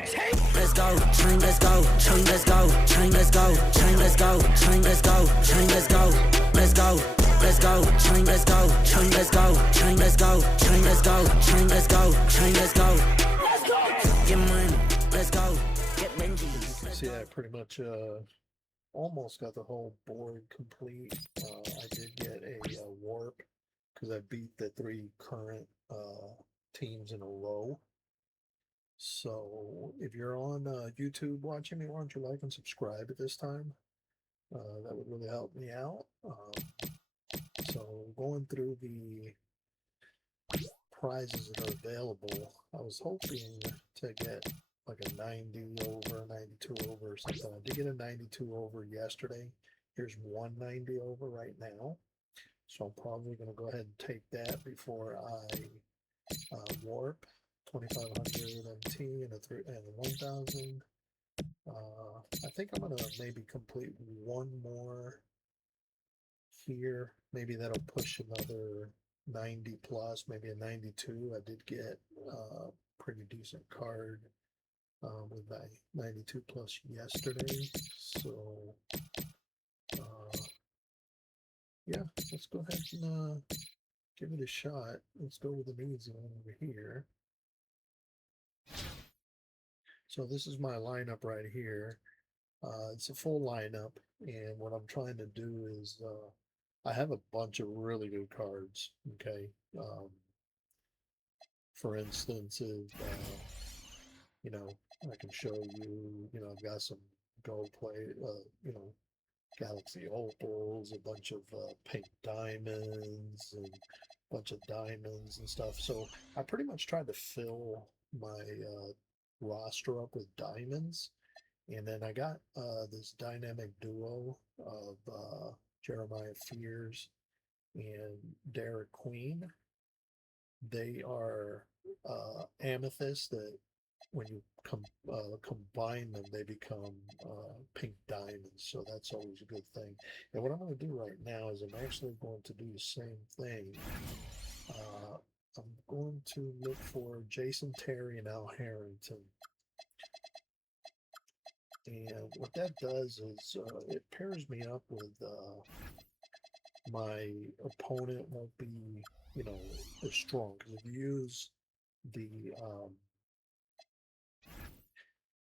Let's go, train, let's go, train, let's go, train, let's go, train, let's go, train, let's go, train, let's go, let's go, let's go, train, let's go, train, let's go, train, let's go, train, let's go, train, let's go, train, let's go. Let's go. Get money, let's go, get Benji. See, I pretty much almost got the whole board complete. I did get a warp because I beat the 3 current teams in a row. So if you're on YouTube watching me, why don't you like and subscribe at this time? That would really help me out. So going through the prizes that are available, I was hoping to get like a 90 over, 92 over or something. I did get a 92 over yesterday. Here's 190 over right now. So I'm probably going to go ahead and take that before I warp. 2500 MT and a 1000. I think I'm gonna maybe complete one more here. Maybe that'll push another 90 plus, maybe a 92. I did get a pretty decent card with my 92 plus yesterday. So yeah, let's go ahead and give it a shot. Let's go with an easy one over here. So this is my lineup right here. It's a full lineup, and what I'm trying to do is I have a bunch of really good cards. Okay, for instance, if you know, I can show you. You know, I've got some gold play. You know, Galaxy Opals, a bunch of pink diamonds, and a bunch of diamonds and stuff. So I pretty much tried to fill my roster up with diamonds, and then I got this dynamic duo of Jeremiah Fears and Derek Queen. They are amethyst that when you combine them, they become pink diamonds, so that's always a good thing. And what I'm going to do right now is I'm actually going to do the same thing. I'm going to look for Jason Terry and Al Harrington. And what that does is it pairs me up with my opponent won't be, you know, as strong. Because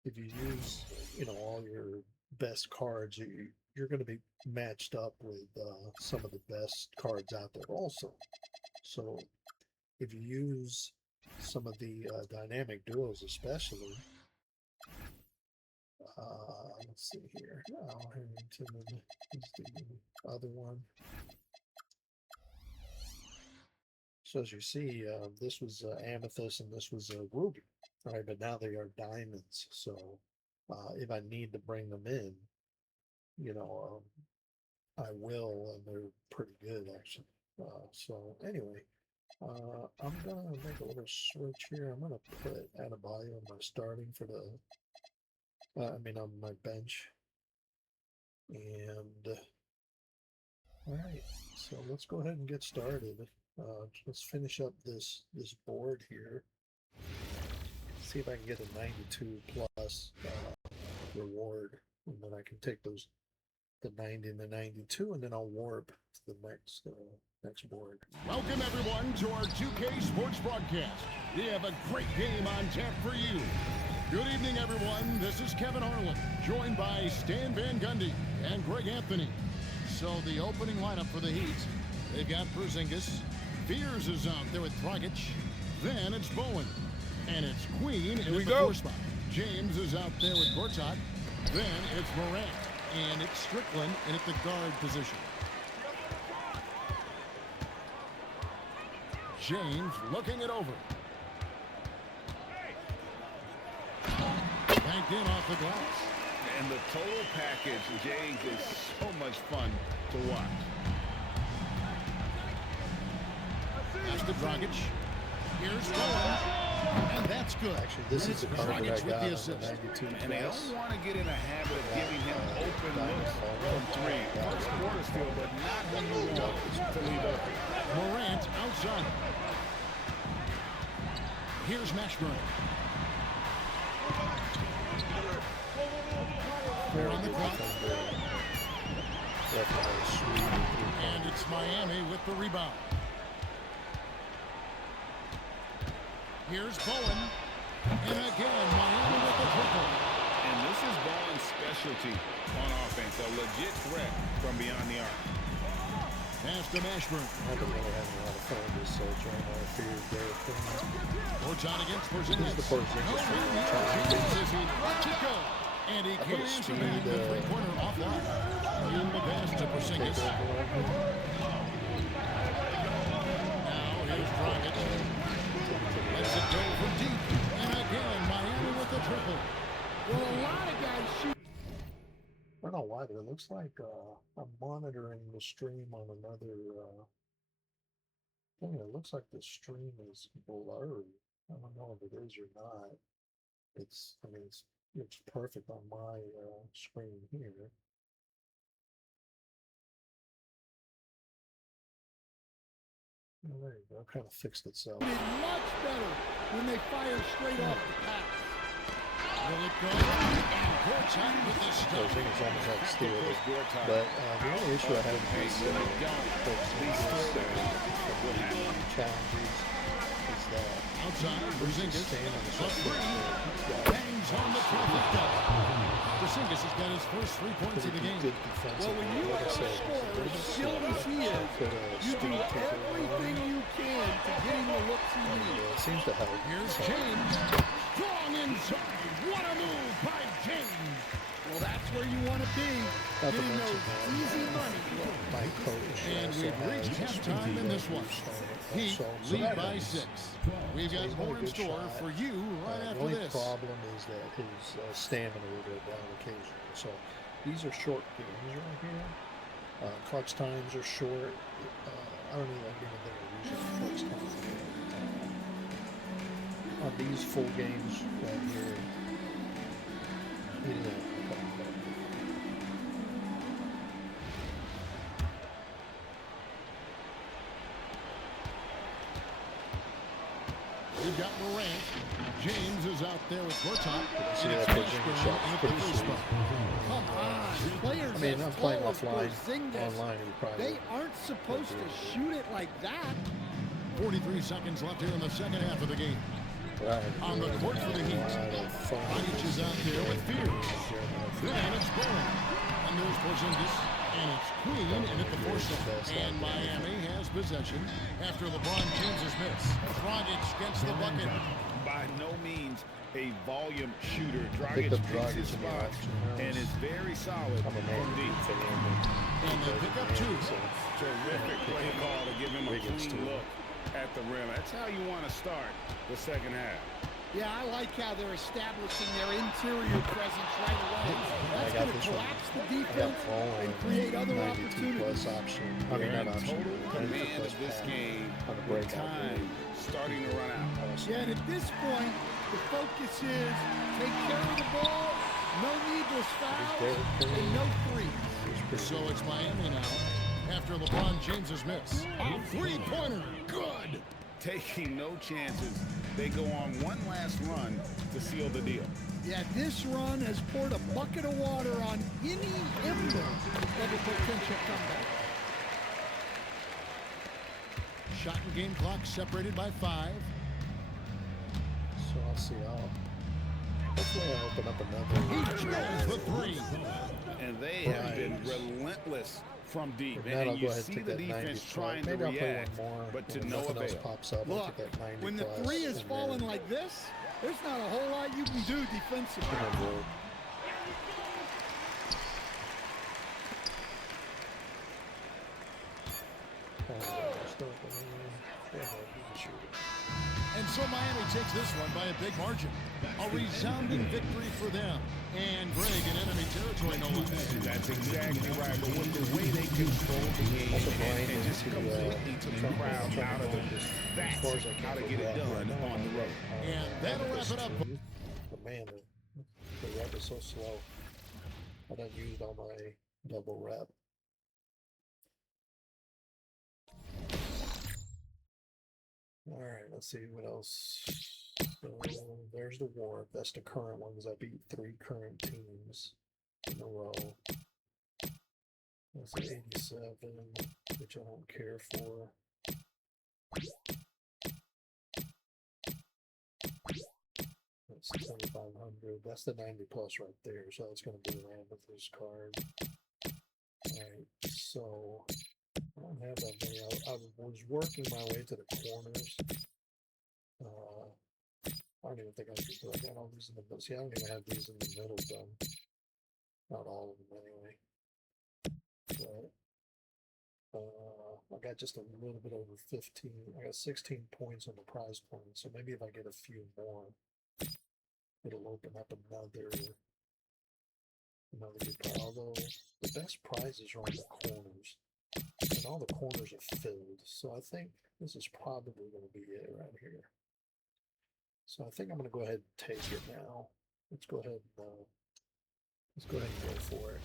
if you use you know, all your best cards, you're going to be matched up with some of the best cards out there also. So if you use some of the dynamic duos especially, let's see here, Al Harrington is the other one. So as you see, this was amethyst and this was ruby, right? But now they are diamonds. So if I need to bring them in, you know, I will, and they're pretty good actually. So anyway, I'm gonna make a little switch here. I'm gonna put Adebayo on my starting for the, on my bench. And all right, so let's go ahead and get started. Let's finish up this board here. See if I can get a 92 plus reward, and then I can take the 90 and the 92, and then I'll warp to the next board. Welcome everyone to our 2K Sports broadcast. We have a great game on tap for you. Good evening everyone, this is Kevin Harlan, joined by Stan Van Gundy and Greg Anthony. So the opening lineup for the Heat, they've got Porzingis, Fears is out there with Dragic, then it's Bowen, and it's Queen in the 4 spot. James is out there with Gortat, then it's Morant, and it's Strickland in at the guard position. James looking it over. Banked in off the glass. And the total package, James, is so much fun to watch. Pass to Dragic. Here's Bowen. And that's good. Actually, this is the card that I got on the 92 And they don't want to get in a habit of giving him open looks from 3. First quarters feel, but not when you want to leave open. Morant outside. Here's Mashburn. 4 on the clock. Definitely sweet. And it's Miami with the rebound. Here's Bowen. And again, Miami with the triple. And this is Bowen's specialty on offense. A legit threat from beyond the arc. Pass to Mashburn. I've been really having a lot of fun with this Jeremiah Fears there. Orton against This is Porzingis. the Porzingis Says he watch it go. And he can't answer back the three-pointer offline. In the pass to Porzingis. Now here's Dragic. Lets it go from deep. And again, Miami with the triple. Well, a lot of guys shoot. I don't know why, but it looks like I'm monitoring the stream on another thing. It looks like the stream is blurry. I don't know if it is or not. I mean, it's perfect on my screen here. Oh, there you go. Kind of fixed itself. Much better when they fire straight off the pass. Will it go? And Gortat with the So I stop. think it's almost like steal it. But the only issue I have with these challenges is that Outside, Porzingis. stand on the A three. Bangs on the traffic gun. Porzingis has got his first 3 points of the game. Well, when you are a scorer, as skilled as he is, you do everything you can to getting the looks you need. It seems to help. Here's James. Strong inside. What a move by James. Well, that's where you want to be. Not to Getting mention those easy money. my coach. And also we've reached has halftime in this one. Heat so lead that by is- 6. We've got he's got a more in good store shot. for you right The after only this. problem is that his stamina will go down occasionally. So these are short games right here. Clutch times are short. I don't even think I usually clutch times. On these full games right here, he doesn't have a problem. We've got Morant. James is out there with Gortat. See And it's that Mashburn Porzingis shot's at the pretty free sweet. spot. Come on, players I mean, as I'm playing tall as offline. Porzingis, Online, you probably they aren't supposed to shoot it like that. 43 seconds left here in the second half of the game. On the court for the Heat. Dragic is out there with Fears. Then it's Bowen. And there's Porzingis. And it's Queen in at the force. And Miami has possession after LeBron James's miss. Dragic gets the bucket. By no means a volume shooter. Picked Dragic up picks his Dragic in the spots action. and is very solid I'm a from man deep. And they pick up 2. Terrific play call to give him a Wiggins clean too. look at the rim. That's how you want to start the second half. Yeah, I like how they're establishing their interior presence right away. That's got going to this one. collapse the I got defense ball and create other 92 opportunities. plus option. I mean, They're not in option. total 92 command plus of this pass game on the with breakout. time starting to run out. Yeah, and at this point, the focus is take care of the ball, no needless fouls, and no threes. So it's Miami now after LeBron James's miss. A three-pointer. Good. Taking no chances. They go on one last run to seal the deal. Yeah, this run has poured a bucket of water on any ember of a potential comeback. Shot and game clock separated by 5. So I'll see. Hopefully I'll open up another. He drills the 3. And they have been relentless from deep. If not, I'll And go you ahead and see take the that 90 defense plus. trying to Maybe I'll play react, one more. but to and no nothing else avail. pops up. I'll Look, take that 90 when the plus three is and falling then- like this, there's not a whole lot you can do defensively. and then we'll- And so Miami takes this one by a big margin. A resounding victory for them. And Greg in enemy territory, no less. That's exactly right. But with the way they control the game Also, Brian and just is completely took the crowd out of it, that's as far as I can how to go get it back done right now, on the road. And that'll wrap it up. But man, the rep is so slow. I done used all my double rep. All right, let's see what else. So there's the war. That's the current ones. I beat 3 current teams. in a row. That's an 87, which I don't care for. That's 2,500. That's the 90 plus right there. So that's going to be around with this card. Alright, so I don't have that many. I was working my way to the corners. I don't even think I could. I got all these in the middle. See, I don't even have these in the middle done. Not all of them anyway. But I got just a little bit over 15. I got 16 points on the prize point. So maybe if I get a few more, it'll open up another good prize. Although the best prizes are on the corners, and all the corners are filled. So I think this is probably going to be it right here. So I think I'm going to go ahead and take it now. Let's go ahead and go for it.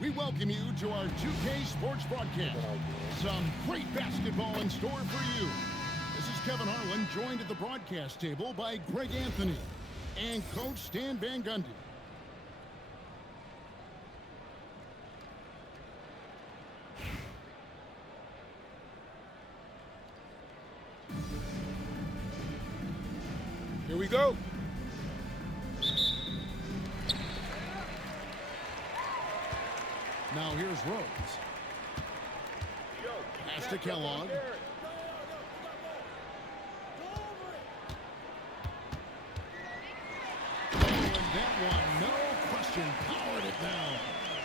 We welcome you to our 2K Sports broadcast. Some great basketball in store for you. This is Kevin Harlan, joined at the broadcast table by Greg Anthony and Coach Stan Van Gundy. Here we go. Now here's Rhodes. Pass to Kellogg. Oh, and that one, no question, powered it down.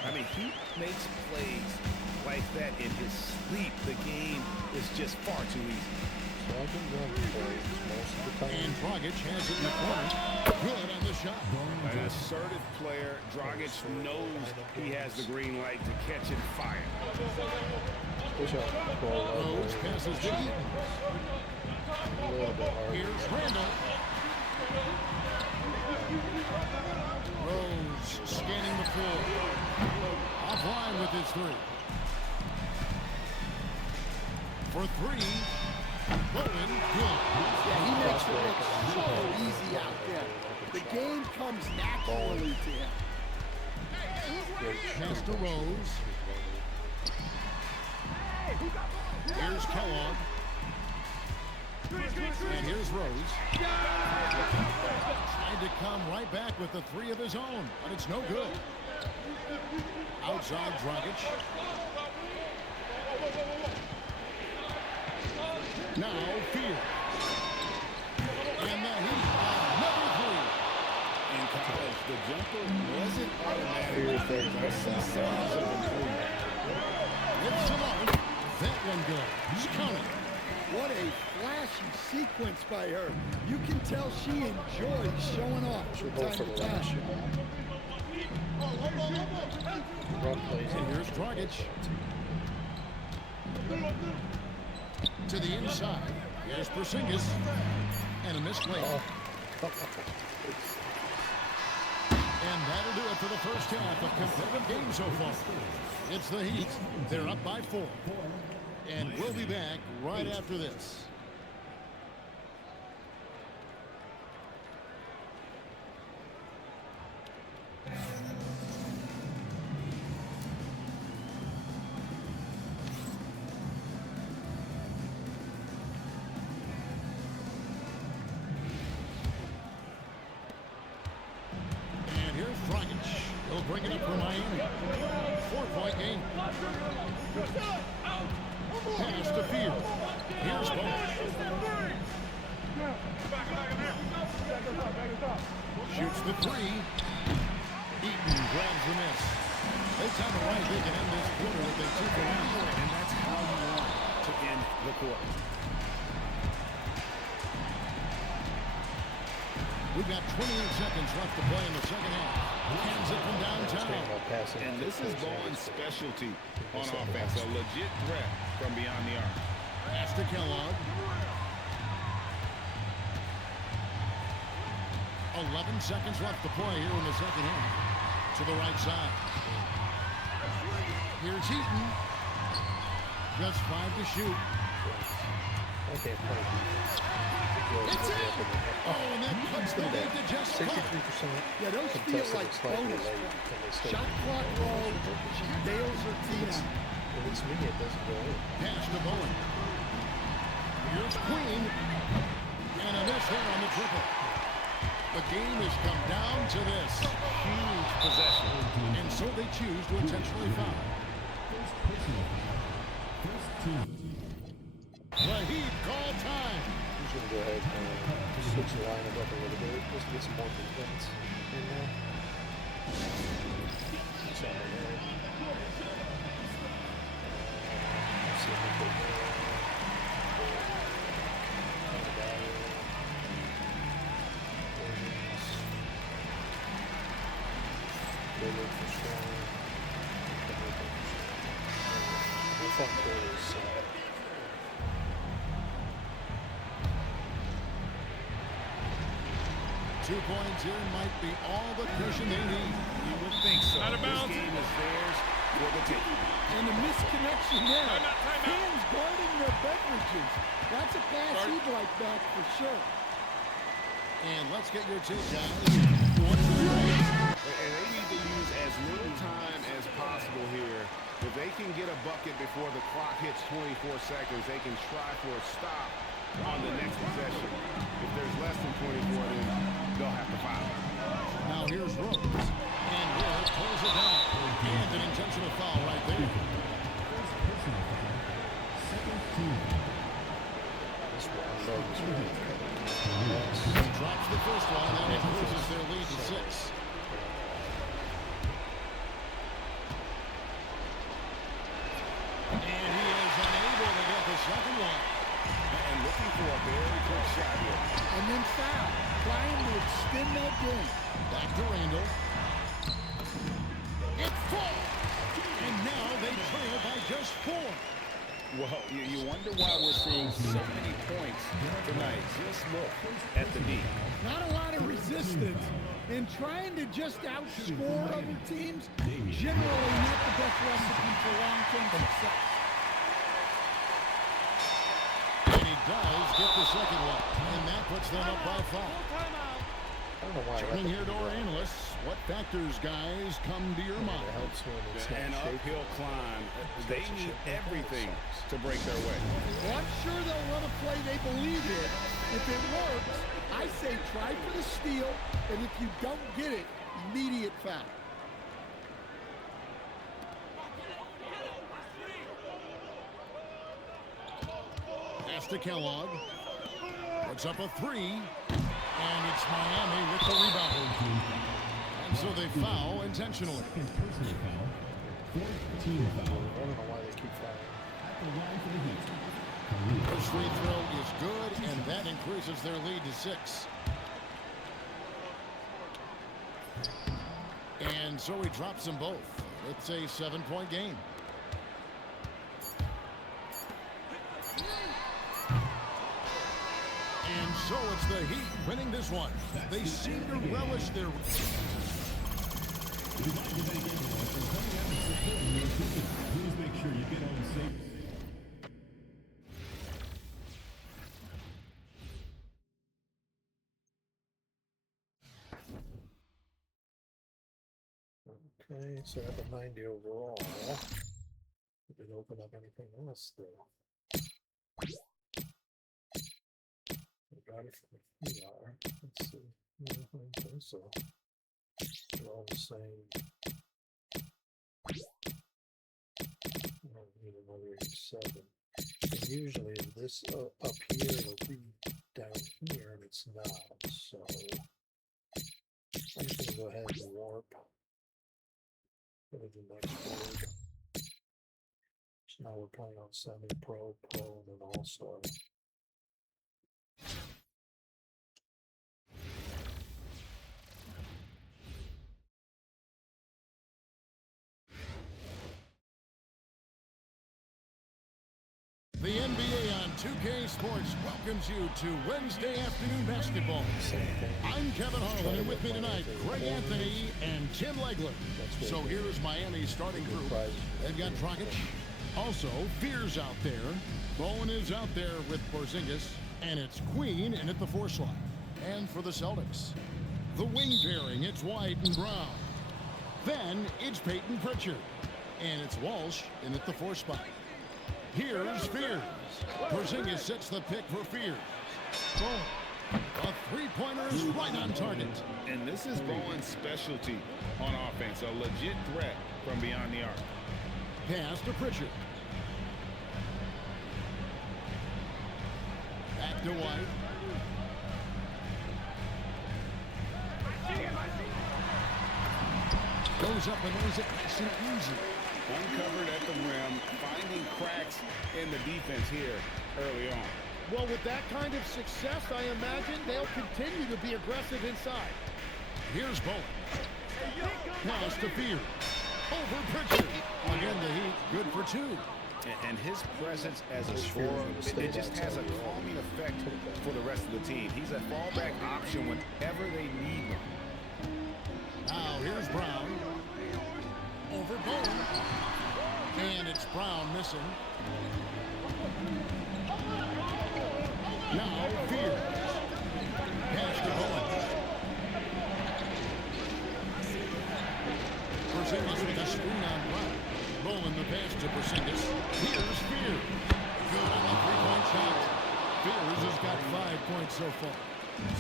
I mean, he makes plays like that in his sleep. The game is just far too easy. And Dragic has it in the corner. Good on the shot. An assertive player. Dragic knows he has the green light to catch and fire. Rhodes passes to Eaton. Here's Randall. Rhodes scanning the floor. Offline with his three. For three. Bowman, good. Yeah, he makes it look so easy out there. The game comes naturally to him. Pass to Rose. Here's Kellogg. And here's Rose. Tried to come right back with the three of his own, but it's no good. Outside Dragic. Now Field. And the Heat, another three. In college, the jumper wasn't automatic. I see signs of improvement. It's enough. That one goes. Counting. What a flashy sequence by her. You can tell she enjoys showing off from time to time. And here's Dragic. To the inside. Here's Porzingis. And a missed layup. And that'll do it for the first half of competitive game so far. It's the Heat. They're up by 4. And we'll be back right after this. And here's Dragic. He'll bring it up for Miami. 4-point game. Pass to Field. Here's Bones. Shoots the three. Eaton grabs the miss. They time it right. They can end this quarter with a 2 for 1. And that's how you want to end the quarter. We've got 28 seconds left to play in the second half. Hands it from downtown. And this is Bowen's specialty on offense. A legit threat from beyond the arc. Pass to Kellogg. 11 seconds left to play here in the second half. To the right side. Here's Eaton. Just 5 to shoot. It's in! Oh, and that cuts the lead to just Yeah, those feel like bonus points. Shot clock low, she bails her team out. If it's me, it doesn't go in. Pass to Bowen. Here's Queen. And a miss there on the triple. The game has come down to this. Huge possession. And so they choose to intentionally foul. The Heat call time. I'm just going to go ahead and switch the lineup up a little bit just to get some more defense in there. That's all right. See if we can they look for strong. The front court is 2 points here might be all the cushion they need. You would think so. This game is theirs for the taking. And the misconnection there. Fans guarding their beverages. That's a pass he'd like back for sure. And let's get your take, guys. And they need to use as little time as possible here. If they can get a bucket before the clock hits 24 seconds, they can try for a stop on the next possession. If there's less than 24, then they'll have to foul. Now here's Rose. And Ward pulls it down. And an intentional foul right there. Drops the first one and increases their lead to 6. And he is unable to get the second one. And looking for a very quick shot here. And then foul. Trying to extend that game. Back to Randall. It's full. And now they trail by just 4. Well, you wonder why we're seeing so many points tonight. Just look at the D. Not a lot of resistance. And trying to just outscore other teams, generally not the best recipe for long-term success. And he does get the second one. And that puts them up by 5. Turning here to our analysts, what factors, guys, come to your mind? An uphill climb. They need everything to break their way. Well, I'm sure they'll run a play they believe in. If it works, I say try for the steal, and if you don't get it, immediate foul. Pass to Kellogg. Puts up a 3. And it's Miami with the rebound. And so they foul intentionally. First free throw is good, and that increases their lead to 6. And so he drops them both. It's a 7-point game. And so it's the Heat winning this one. They seem to relish their... Please make sure you get home safe. Okay, so I have a 90 overall. Did it open up anything else though? Got it from PR. Let's see. No, I don't think so. They're all the same. I don't need another 7. And usually this up here will be down here, and it's not. So I'm just gonna go ahead and warp. Go to the next board. So now we're playing on semi-pro, pro, and then all-star. The NBA on 2K Sports welcomes you to Wednesday afternoon basketball. I'm Kevin Harlan, and with me tonight, Greg Anthony and Tim Legler. So here's Miami's starting group. They've got Dragic. Also, Fear's out there. Bowen is out there with Porzingis. And it's Queen in at the 4 slot. And for the Celtics, The wing pairing, it's White and Brown. Then it's Peyton Pritchard. And it's Walsh in at the 4 spot. Here's Fears. Porzingis sets the pick for Fears. Boom. A three-pointer is right on target. And this is Bowen's specialty on offense. A legit threat from beyond the arc. Pass to Pritchard. Back to White. Goes up and lays it nice and easy. Uncovered at the rim, finding cracks in the defense here early on. Well, with that kind of success, I imagine they'll continue to be aggressive inside. Here's Bowen. Pass to Fears. Over Pritchard. Again, the Heat good for 2. And his presence as a scorer, it just has a calming effect for the rest of the team. He's a fallback option whenever they need him. Now here's Brown. Over Bowen. And it's Brown missing. Now Fears. Pass to Bowen. Porzingis with a screen on Brown. Bowen the pass to Porzingis. Here's Fears. Good on the three-point shot. Fears has got 5 points so far.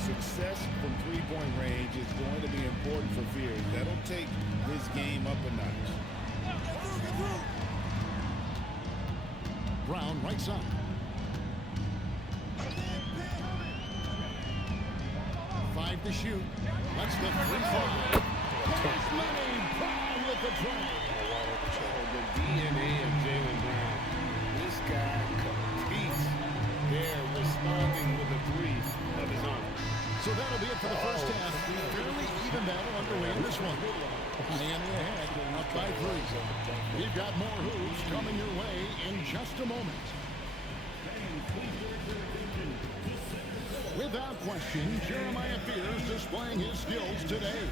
Success from three-point range is going to be important for Fears. That'll take his game up a notch. Brown right side. Five to shoot. That's the 3-5. Cash money. Brown with the try. The DNA of Jaylen Brown. This guy competes. They're responding with a 3 of his own. So that'll be it for the first half. Fairly even battle underway in this one. Miami ahead, up by 3. We've got more hoops coming your way in just a moment. Without question, Jeremiah Fears displaying his skills today.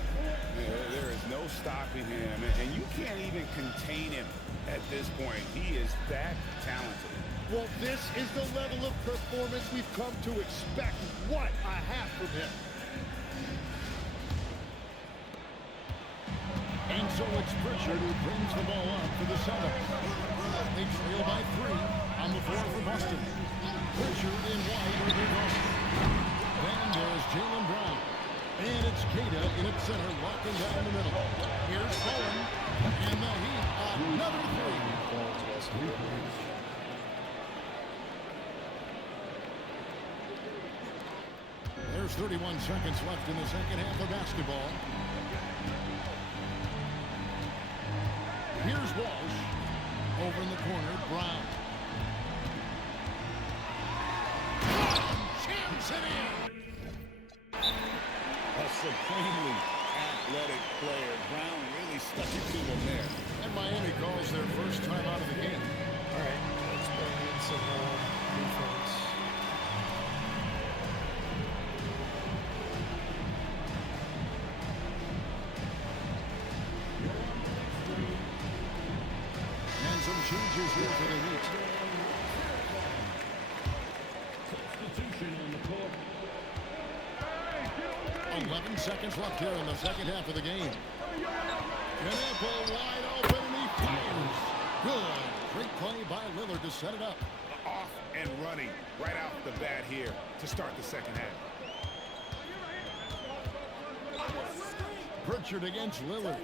There is no stopping him, and you can't even contain him at this point. He is that talented. Well, this is the level of performance we've come to expect. What a half from him. And so it's Pritchard who brings the ball up for the Celtics. They trail by 3 on the floor for Boston. Pritchard in White over Boston. Then there's Jaylen Brown. And it's Keita in its center, locking down the middle. Here's Bowen. And the Heat, another 3. There's 31 seconds left in the second half of basketball. Here's Walsh. Over in the corner, Brown. Jams it in. A supremely athletic player. Brown really stuck it to him there. And Miami calls their first time out of the game. All right, let's bring in some defense. And some changes here for the Heat. Substitution on the court. 11 seconds left here in the second half of the game. Knipple wide open and he fires. Good. Great play by Lillard to set it up. Off and running right out the bat here to start the second half. Pritchard against Lillard.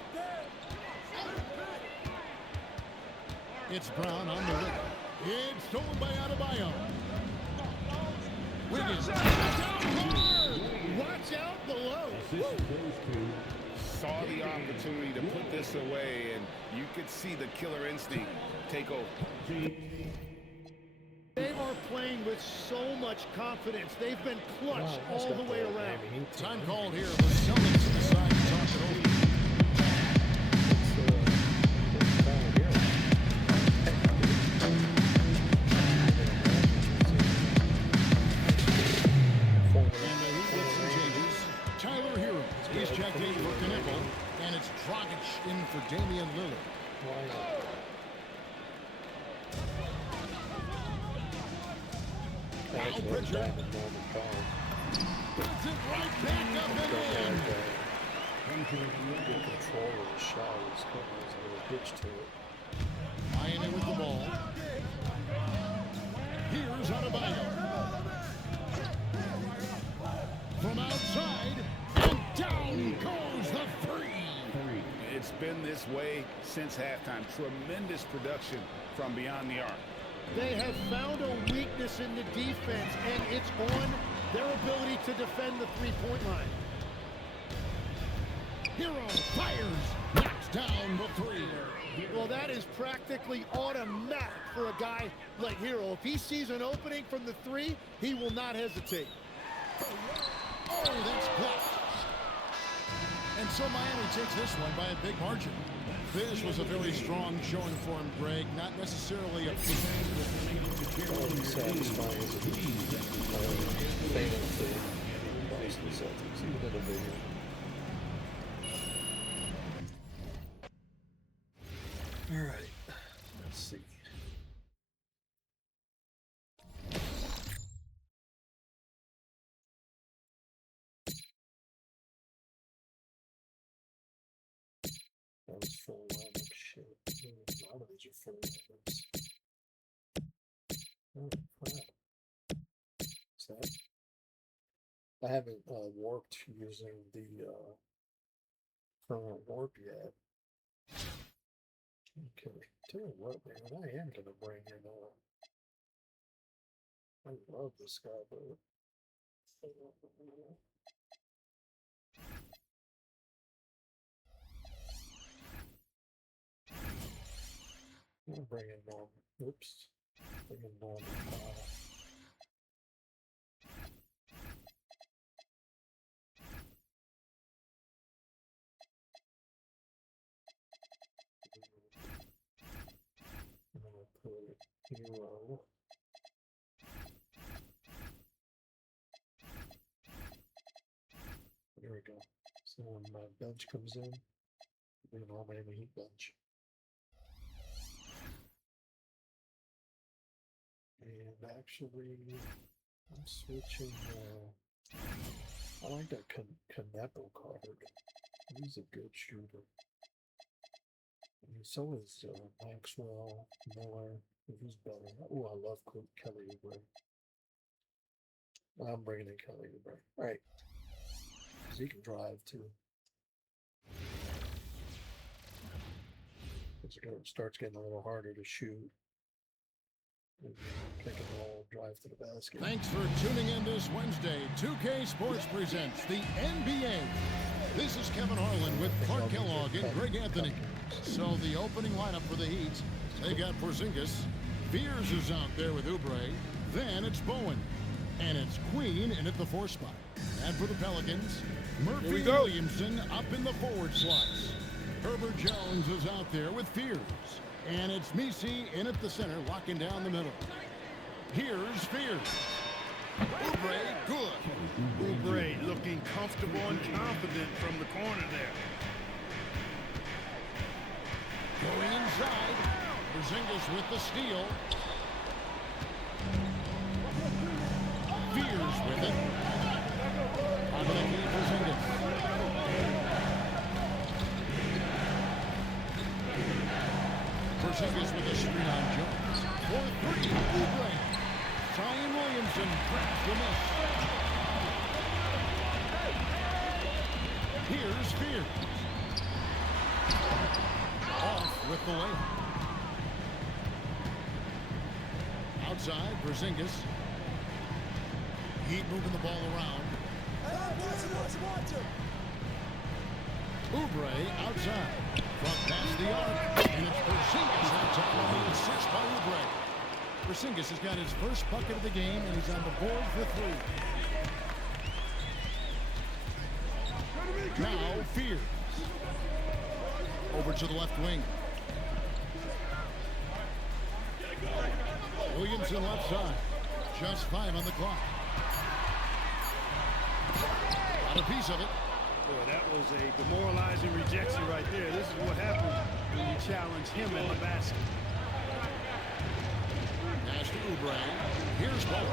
It's Brown on the lick. It's stolen by Adebayo. Wiggins. Watch out below. Saw the opportunity to put this away, and you could see the killer instinct take over. They are playing with so much confidence. They've been clutch all the way around. Time called here. The Celtics decide to talk it over. He's checked in for Knipple, and it's Dragic in for Damian Lillard. Now Pritchard. Puts it right back up and in. Good control of the shot. It's kind of has a little pitch to it. Miami with the ball. Here's Adebayo. From outside, and down goes the three. It's been this way since halftime. Tremendous production from beyond the arc. They have found a weakness in the defense, and it's on their ability to defend the three-point line. Hero fires, knocks down the three. Well, that is practically automatic for a guy like Hero. If he sees an opening from the three, he will not hesitate. Oh, that's blocked. And so Miami takes this one by a big margin. This was a very strong showing for him, Greg. Not necessarily a Satisfying as a fan of the Boston Celtics, even in a bigger. All right, let's see. That was full lineup shit. A lot of these are full lineups. Oh, crap. What's that? I haven't warped using the current warp yet. Okay, tell you what, man, I am gonna bring in I love this guy, but I'm gonna bring in Norman. Oops. Bring in Norman. I'm gonna put Hero. There we go. So when my bench comes in, bring in all my Heat bench. And actually, I'm switching. I like that Canepo card. He's a good shooter. And so is Maxwell, Miller. Who's better? Oh, I love Kelly Oubre. I'm bringing in Kelly Oubre. All right, because he can drive too. It starts getting a little harder to shoot. Pick and roll, drive to the basket. Thanks for tuning in this Wednesday. 2K Sports presents the NBA. This is Kevin Harlan with Clark Kellogg and Greg Anthony. So the opening lineup for the Heat, they got Porzingis. Fears is out there with Oubre. Then it's Bowen. And it's Queen in at the 4 spot. And for the Pelicans, Murphy Williamson up in the forward slots. Herbert Jones is out there with Fears. And it's Misi in at the center, locking down the middle. Here's Fears. Oubre, good. Oubre looking comfortable and confident from the corner there. Going inside. Porzingis with the steal. Fears with it. On the key, Porzingis. Porzingis with a screen on Jones. For 3, Oubre. Zion Williamson grabs the miss. Here's Fears. Off with the layup. Outside, Porzingis. Heat moving the ball around. Oubre outside. Front past the arc. And it's Porzingis on top of the assist by Oubre. Porzingis has got his first bucket of the game, and he's on the board for 3. Now, Fears. Over to the left wing. Williamson left side. Just 5 on the clock. Got a piece of it. Boy, that was a demoralizing rejection right there. This is what happens when you challenge him in the basket. Pass to Oubre. Here's Bowen.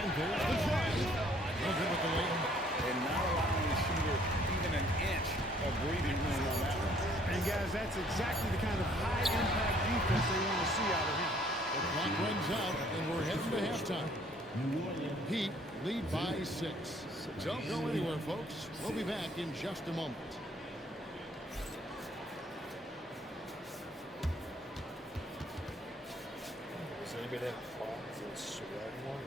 And there's the drive. good with the lane. And not allowing the shooter even an inch of breathing room on that one. And guys, that's exactly the kind of high-impact defense they want to see out of him. The clock runs out, and we're heading to halftime. Heat lead by 6. Don't go anywhere, folks. We'll be back in just a moment. Does anybody have problems with sweating on it?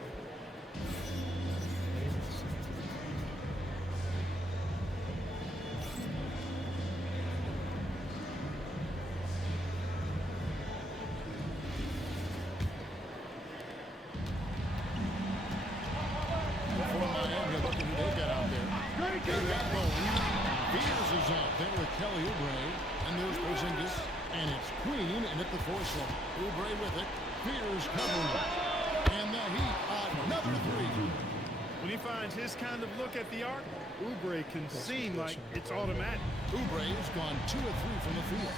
For Miami, look at who they've got out there. They've got Bowen. Beers is out there with Kelly Oubre. And there's Porzingis. And it's Queen in at the 4-slot. Oubre with it. Beers covering it. And the Heat, another 3. When he finds his kind of look at the arc, Oubre can seem like it's automatic. Oubre has gone 2 of 3 from the field.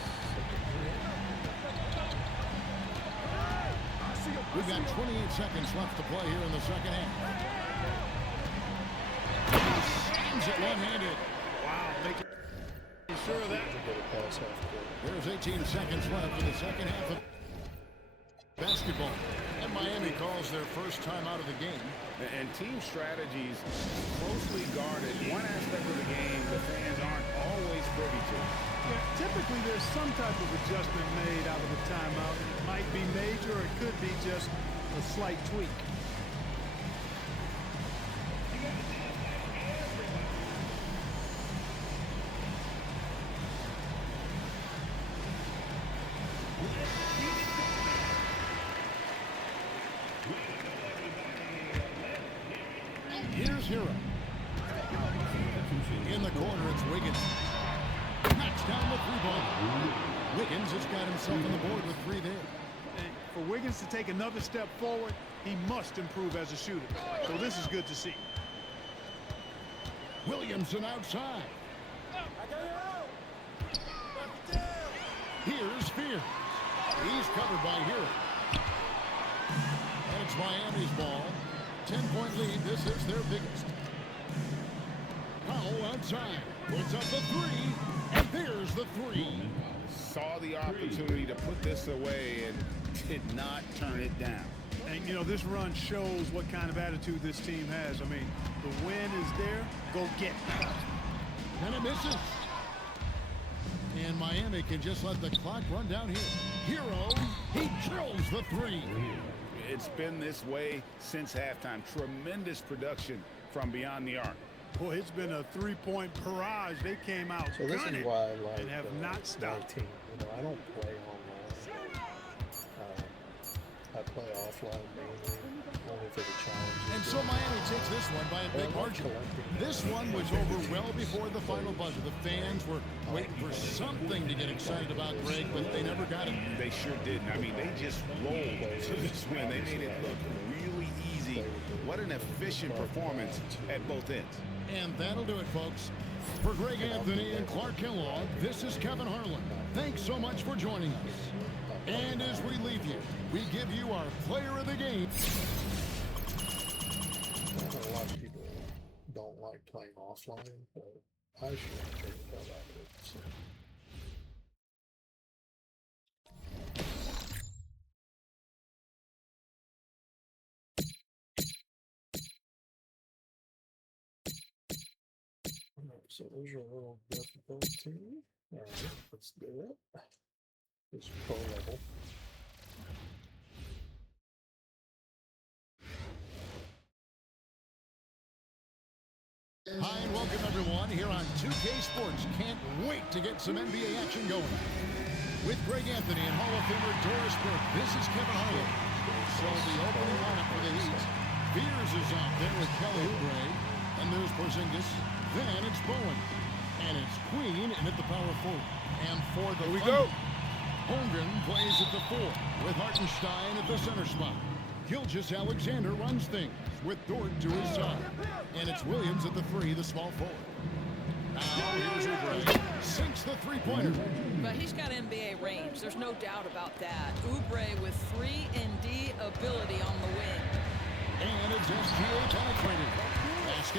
We've got 28 seconds left to play here in the second half. He slams it one-handed. Wow, making sure of that. There's 18 seconds left in the second half of basketball. And Miami calls their first time out of the game. And team strategies closely guarded. One aspect of the game the fans aren't always privy to. Yeah, typically there's some type of adjustment made out of a timeout. It might be major or it could be just a slight tweak. Here's Hero. In the corner, it's Wiggins. Knocks down the 3-ball. Wiggins has got himself on the board with 3 there. And for Wiggins to take another step forward, he must improve as a shooter. So this is good to see. Williamson outside. Here's Spears. He's covered by Hero. And it's Miami's ball. 10-point lead. This is their biggest. Powell outside. Puts up the 3. And there's the 3. Saw the opportunity to put this away and did not turn it down. And, you know, this run shows what kind of attitude this team has. I mean, the win is there. Go get it. And it misses. And Miami can just let the clock run down here. Hero, he drills the 3. It's been this way since halftime. Tremendous production from beyond the arc. Boy, it's been a 3-point barrage. They came out So this gunning is why I like and have not stopped. MyTeam. You know, I don't play online. I play offline mainly, only for the challenges. And so Miami takes this one by a big margin. This one was over well before the final buzzer. The fans were waiting for something to get excited about, Greg, but they never got it. They sure didn't. I mean, they just rolled to this win. They made it look really easy. What an efficient performance at both ends. And that'll do it, folks. For Greg Anthony and Clark Kellogg, this is Kevin Harlan. Thanks so much for joining us. And as we leave you, we give you our player of the game. I know a lot of people don't like playing offline, but I should take the hell out of it. So. So those are a little difficult too. All right, let's do it. It's pro level. Hi and welcome everyone here on 2K Sports. Can't wait to get some NBA action going. With Greg Anthony and Hall of Famer Doris Burke, this is Kevin Harlan. So the opening lineup for the Heat. Beers is out there with Kelly Oubre. And there's Porzingis. Then it's Bowen. And it's Queen in at the power forward. And for the Thunder, Holmgren plays at the 4 with Hartenstein at the center spot. Gilgeous-Alexander runs things with Dort to his side. And it's Williams at the 3, the small forward. Now here's Oubre. Sinks the 3-pointer. But he's got NBA range. There's no doubt about that. Oubre with 3-and-D ability on the wing. And it's SGA penetrating. Basket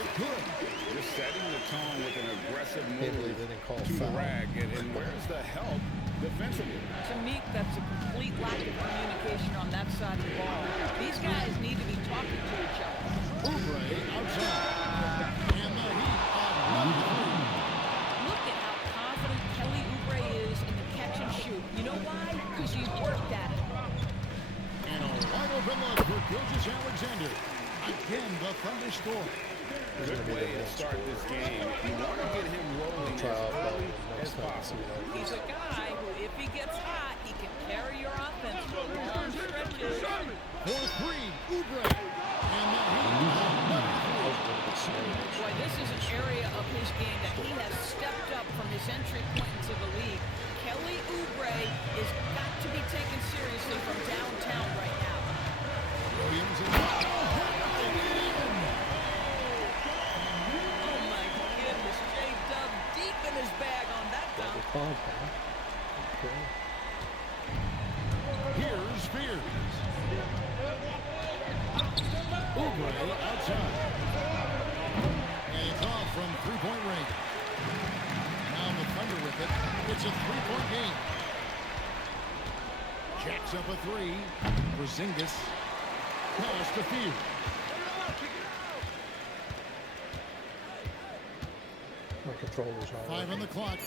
aggressive Can't believe move they didn't call to the foul. rag. And where's the help defensively? To me, that's a complete lack of communication on that side of the ball. These guys need to be talking to each other. Oubre outside. And the Heat on 1-3. Look at how confident Kelly Oubre is in the catch and shoot. You know why? Because he worked at it. And a wide open look for Gilgeous-Alexander. Again, the Thunder score. Good way to start this game. You want to get him rolling as early as possible. He's a guy who, if he gets hot, he can carry your offense for long stretches. For three, Oubre. And the Heat on 1-3. Boy, this is an area of his game that he has stepped up from his entry point into the league. Kelly Oubre is got to be taken seriously from downtown right now. Williams and Oh my goodness, J-Dub deep in his bag on that dunk. Okay. here's Spears. Oubre outside. And it's off from three-point range. Now the Thunder with it. It's a three-point game. Jacks up a three. Porzingis. Pass to Field. My controller's not 5 on the clock.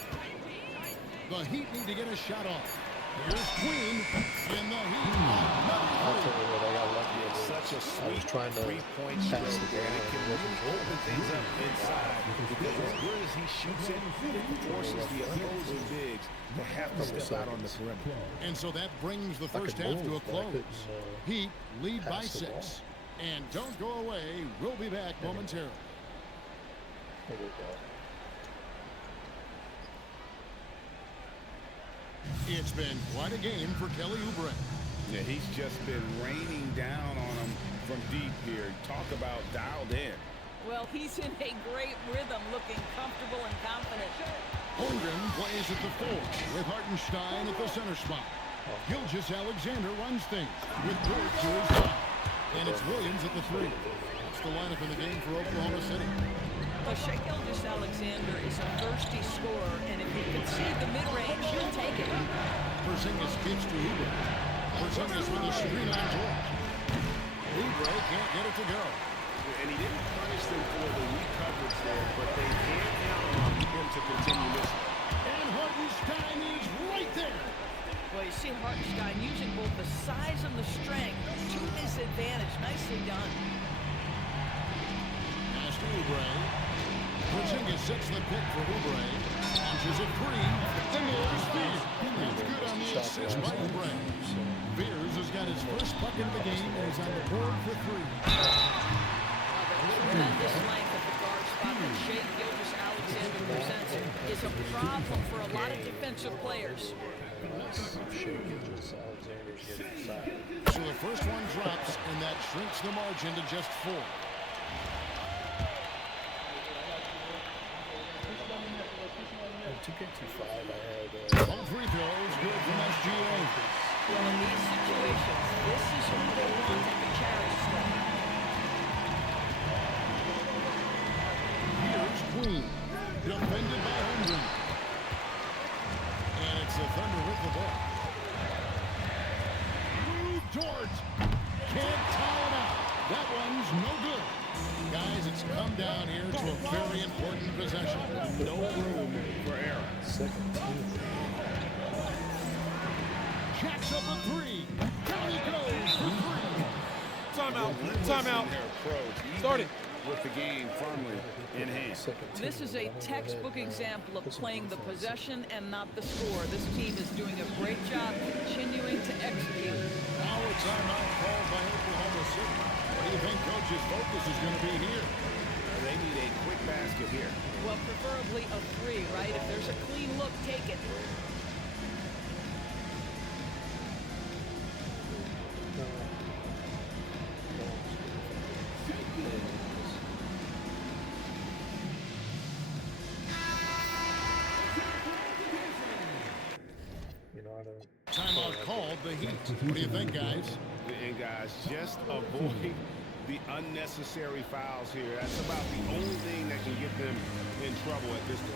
The Heat need to get a shot off. Here's Queen, and the Heat I'll tell you what, I got lucky. Such a I was sweet trying to three-point pass stroke, the ball and it can and really wasn't open things up inside because as good as he shoots it, it forces the opposing bigs to have to step out on the perimeter. And so that brings the first could half to a move, but I close. couldn't, Heat lead by pass the 6. And don't go away. We'll be back momentarily. There we go. It's been quite a game for Kelly Oubre. Yeah, he's just been raining down on him from deep here. Talk about dialed in. Well, he's in a great rhythm, looking comfortable and confident. Holmgren plays at the 4 with Hartenstein at the center spot. Gilgeous-Alexander runs things with George to his side. And it's Williams at the 3. That's the lineup in the game for Oklahoma City. Well, Shai Gilgeous-Alexander is a thirsty scorer, and if he can see the mid-range, he'll take it. Porzingis gives to Oubre. Porzingis with a screen on George. Oubre can't get it to go. And he didn't punish them for the weak coverage there, but they can't count on him to continue missing. And Hartenstein is right there. Well, you see Hartenstein using both the size and the strength to his advantage. Nicely done. Pass to Oubre. Porzingis sets the pick for Oubre. Launches a three. And there's Spears. That's good on the assist by Oubre. Spears has got his first bucket of the game and is on the board for 3. Tremendous length at the guard spot that Shai Gilgeous-Alexander presents is a problem for a lot of defensive players. Alexander's getting inside. So the first one drops, and that shrinks the margin to just 4. In 2K25, I had All free throws good from SGA. Well, in these situations, this is who they want at the charity stripe. Here's Queen, defended by Holmgren. And it's the Thunder with the ball. Lou Dort can't tie it out. That one's no good. Guys, it's come down here to a very important possession. No room for error. second team. Jacks up a 3. Down he goes for 3. Timeout. Timeout. Start it. With the game firmly in hand. This is a textbook example of playing the possession and not the score. This team is doing a great job continuing to execute. Now a timeout called by Oklahoma City. What do you think Coach's focus is going to be here? They need a quick basket here. Well, preferably a 3, right? If there's a clean look, take it. Timeout called the Heat. What do you think, guys? And guys, just avoid the unnecessary fouls here. That's about the only thing that can get them in trouble at this point.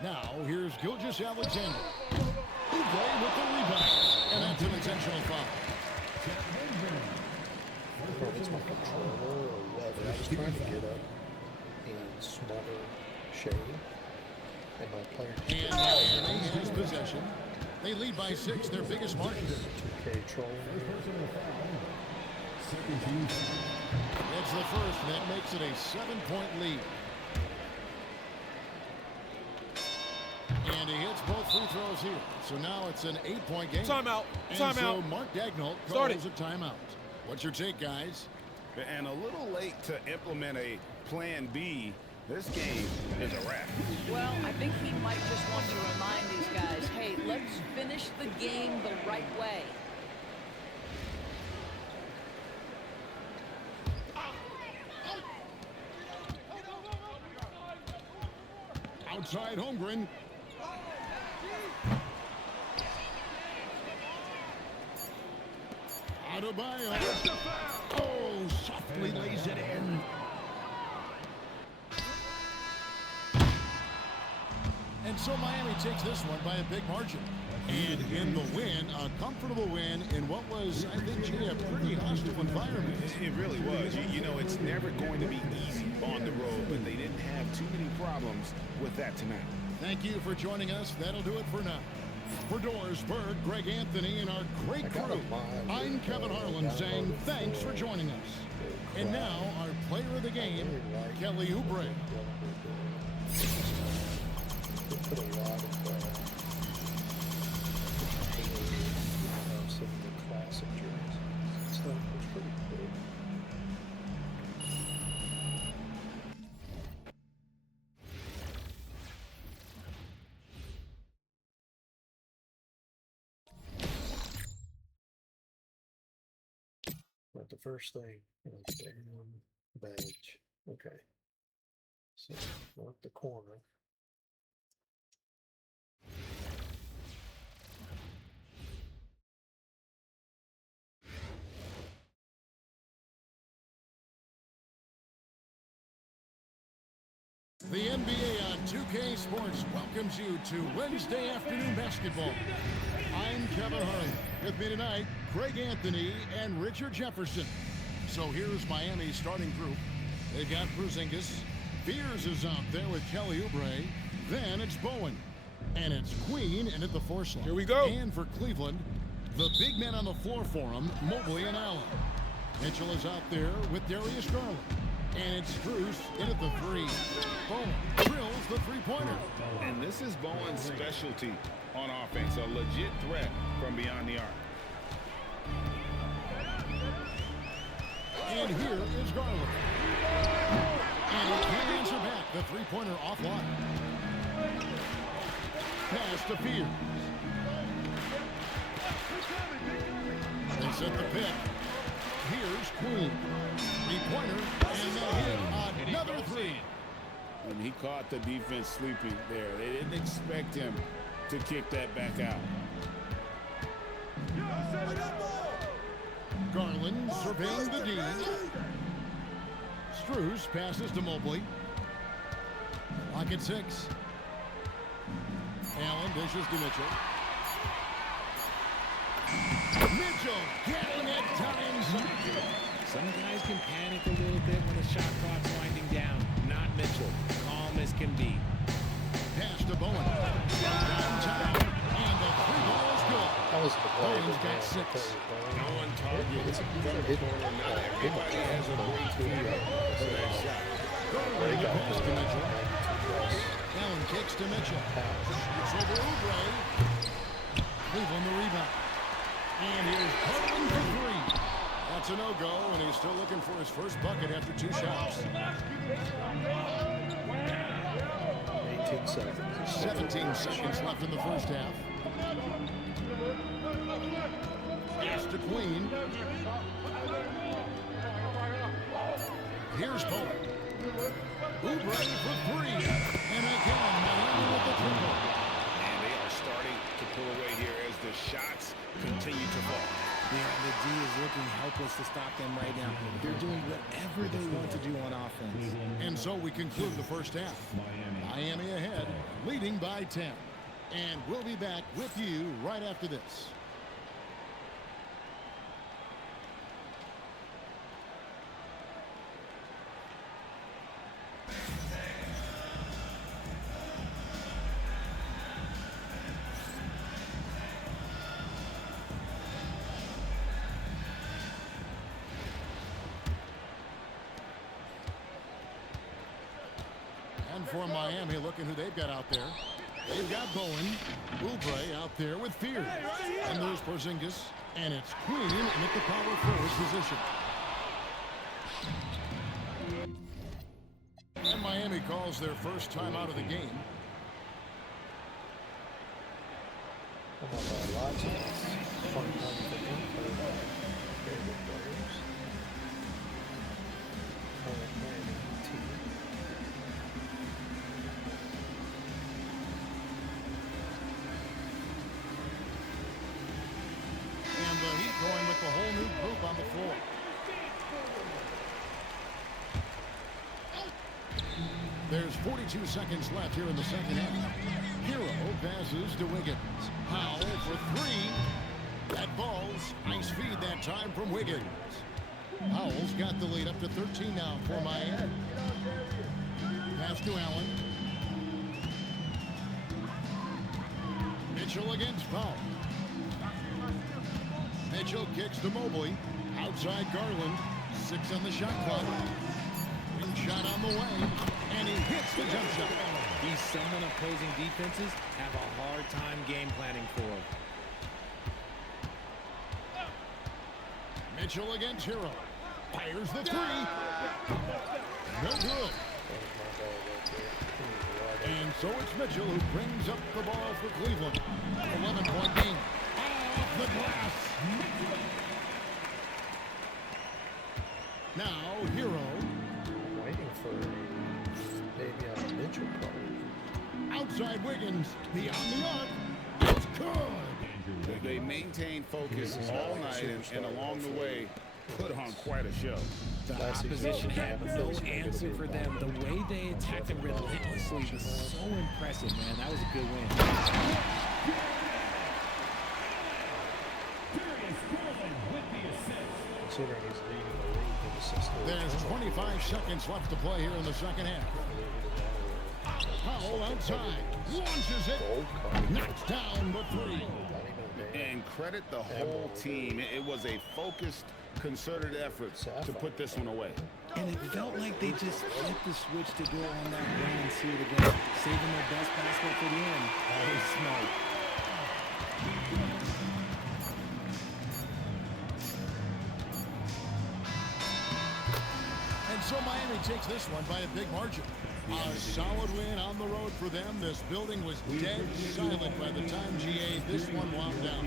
Now, here's Gilgeous Alexander. Oubre with the rebound. And that's an intentional foul. I don't know if it's my controller or what, but I was trying to get up in smaller shade, and my player And Miami has possession. They lead by 6, their biggest margin. 2K trolling. It's the first, and that makes it a 7-point lead. And he hits both free throws here. So now it's an 8-point game. Timeout. And Timeout. so Mark Dagnall calls a timeout. What's your take, guys? And a little late to implement a plan B. This game is a wrap. Well, I think he might just want to remind these guys, hey, let's finish the game the right way. Outside Holmgren. Adebayo. Oh, softly lays it in. And so Miami takes this one by a big margin. And in the win, a comfortable win in what was, I think, G, a pretty hostile environment. It really was. You know, it's never going to be easy on the road, but they didn't have too many problems with that tonight. Thank you for joining us. That'll do it for now. For Doris Berg, Greg Anthony, and our great crew, I'm Kevin Harlan saying thanks for joining us. And now, our player of the game, Kelly Oubre. They put a lot of some of the classic jerseys. So it's pretty cool. But the first thing is badge. Okay. So mark the corner. The NBA on 2K Sports welcomes you to Wednesday afternoon basketball. I'm Kevin Harlan. With me tonight, Greg Anthony and Richard Jefferson. So here's Miami's starting group. They've got Porzingis. Fears is out there with Kelly Oubre. Then it's Bowen. And it's Queen in at the 4 slot. Here we go. And for Cleveland, the big men on the floor for him, Mobley and Allen. Mitchell is out there with Darius Garland. And it's Strus in at the 3. Bowen drills the three-pointer. And this is Bowen's specialty on offense, a legit threat from beyond the arc. And here is Garland. And he can't answer back. The three-pointer offline. Pass to Fears. They set the pick. Here's Queen. Three-pointer, and they hit another 3. And he caught the defense sleeping there. They didn't expect him to kick that back out. Garland surveying the D. Strus passes to Mobley. Lock at 6. Allen dishes to Mitchell. Mitchell getting it done inside. Some guys can panic a little bit when the shot clock's winding down. Not Mitchell. Calm as can be. Pass to Bowen. Downtown. And the 3 ball is good. That was the play. Bowen's got 6. No one target from the corner. Not everybody has a great feel for that shot. Garland pass to Mitchell. Allen kicks to Mitchell. It's over Oubre. Cleveland the rebound. And here's Garland for 3. That's a no-go, and he's still looking for his first bucket after 2 shots. 18 seconds. 17 seconds left in the first half. Queen. Here's Bowen. Oubre for three. And again, Miami with the triple. And they are starting to pull away here as the shots continue to fall. Yeah, the D is looking helpless to stop them right now. They're doing whatever they want to do on offense. And so we conclude the first half. Miami ahead, leading by 10. And we'll be back with you right after this. And for Miami, looking who they've got out there. They've got Bowen, Oubre out there with Fear. And there's Porzingis, and it's Queen in at the power forward position. And Miami calls their first time out of the game. Lots of fun times for him for very good players. Current Miami team. And the Heat going with the whole new group on the floor. There's 42 seconds left here in the second half. Hero passes to Wiggins. Powell for three. That ball's nice feed that time from Wiggins. Powell's got the lead up to 13 now for Miami. Pass to Allen. Mitchell against Powell. Mitchell kicks to Mobley. Outside Garland. 6 on the shot clock. Ring shot on the way. And he hits the jump shot. He's someone opposing defenses have a hard time game planning for. Mitchell against Hero. Fires the three. No good. And so it's Mitchell who brings up the ball for Cleveland. 11-point game. Off the glass. Now Hero. Waiting for maybe a Mitchell probably. Outside Wiggins. Beyond the arc. It's good. They maintained focus all night and along the way put on quite a show. The opposition had no answer for them. The way they attacked them relentlessly was so impressive, man. That was a good win. Considering he's leading the league in assists. There's 25 seconds left to play here in the second half. Powell outside. Launches it. Knocks down the three. And credit the whole team. It was a focused, concerted effort to put this one away. And it felt like they just flipped the switch to go on that run and see it again. Saving their best basketball for the end. Always smart. And so Miami takes this one by a big margin. A solid win on the road for them. This building was dead silent by the time GA this one wound down.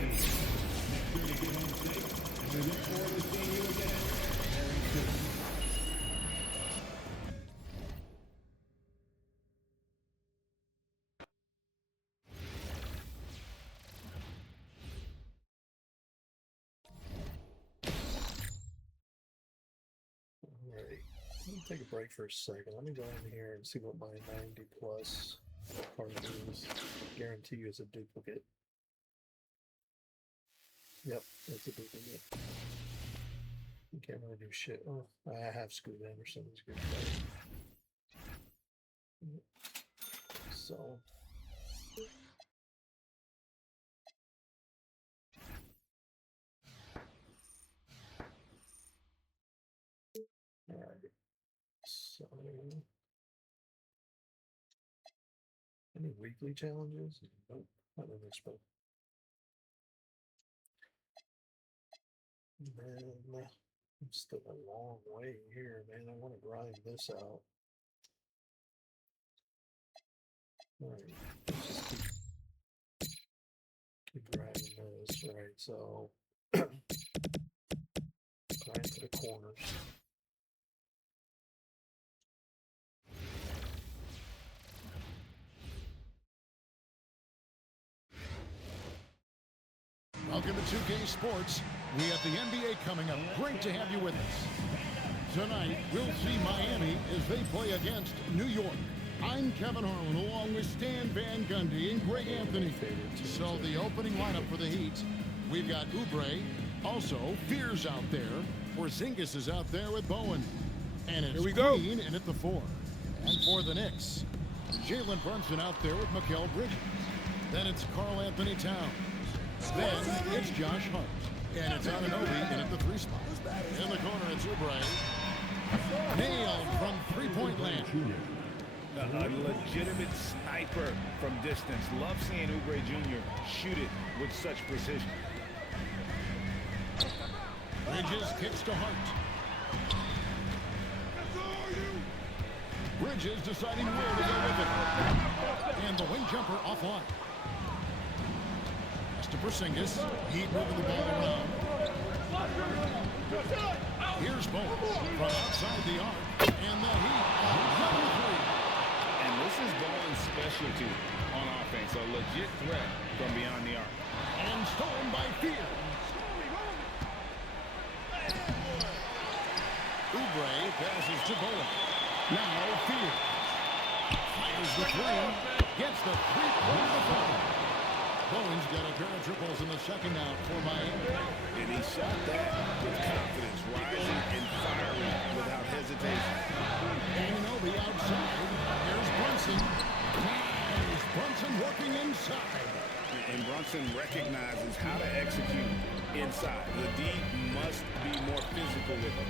Let me take a break for a second. Let me go in here and see what my 90 plus card is. Guarantee you it's a duplicate. Yep, it's a duplicate. You can't really do shit. Oh, I have Scoot Anderson. He's a good player. So. Alright. So, any weekly challenges? Nope, I don't expect. Man, I'm still a long way here, man. I want to grind this out. Alright, let's just keep grinding this. Alright, so Right to the corners. Welcome to 2K Sports. We have the NBA coming up. Great to have you with us. Tonight, we'll see Miami as they play against New York. I'm Kevin Harlan, along with Stan Van Gundy and Greg Anthony. So the opening lineup for the Heat, we've got Oubre, also Fears out there. Porzingis is out there with Bowen. And it's Green in at the 4. And for the Knicks, Jalen Brunson out there with Mikal Bridges. Then it's Karl Anthony Towns. Then it's Josh Hart. And it's Anunoby in at the 3 spot. In the corner, it's Oubre. Nailed from three-point land. A legitimate sniper from distance. Love seeing Oubre Jr. shoot it with such precision. Bridges kicks to Hart. Bridges deciding where to go with it. And the wing jumper offline. Pass to Porzingis. Heat moving the ball around. Here's Bowen from outside the arc. And the Heat another 3. And this is Bowen's specialty on offense. A legit threat from beyond the arc. And stolen by Fears. Oubre passes to Bowen. Now Fears. Fires the 3. Gets the 3-point. Bowen's got a pair of triples in the second out for Miami. And he shot that with confidence, rising and firing without hesitation. Anunoby outside. There's Brunson. Nice. Brunson working inside. And Brunson recognizes how to execute inside. The D must be more physical with him.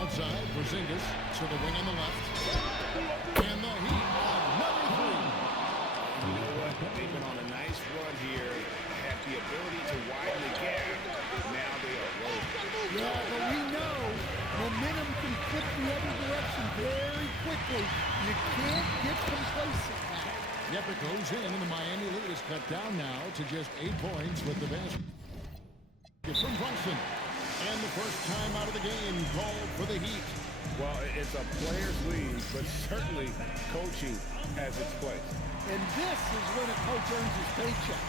Outside, Porzingis to the wing on the left. And the Heat another 3. You know what? They've been on a nice run here. Have the ability to widen the gap. Now they are rolling. Yeah, but we know momentum can flip the other direction very quickly. You can't get complacent now. Yep, it goes in, and the Miami lead is cut down now to just 8 points with the basket. From Brunson. And the first time out of the game called for the Heat. Well, it's a player's league, but certainly coaching has its place. And this is when a coach earns his paycheck.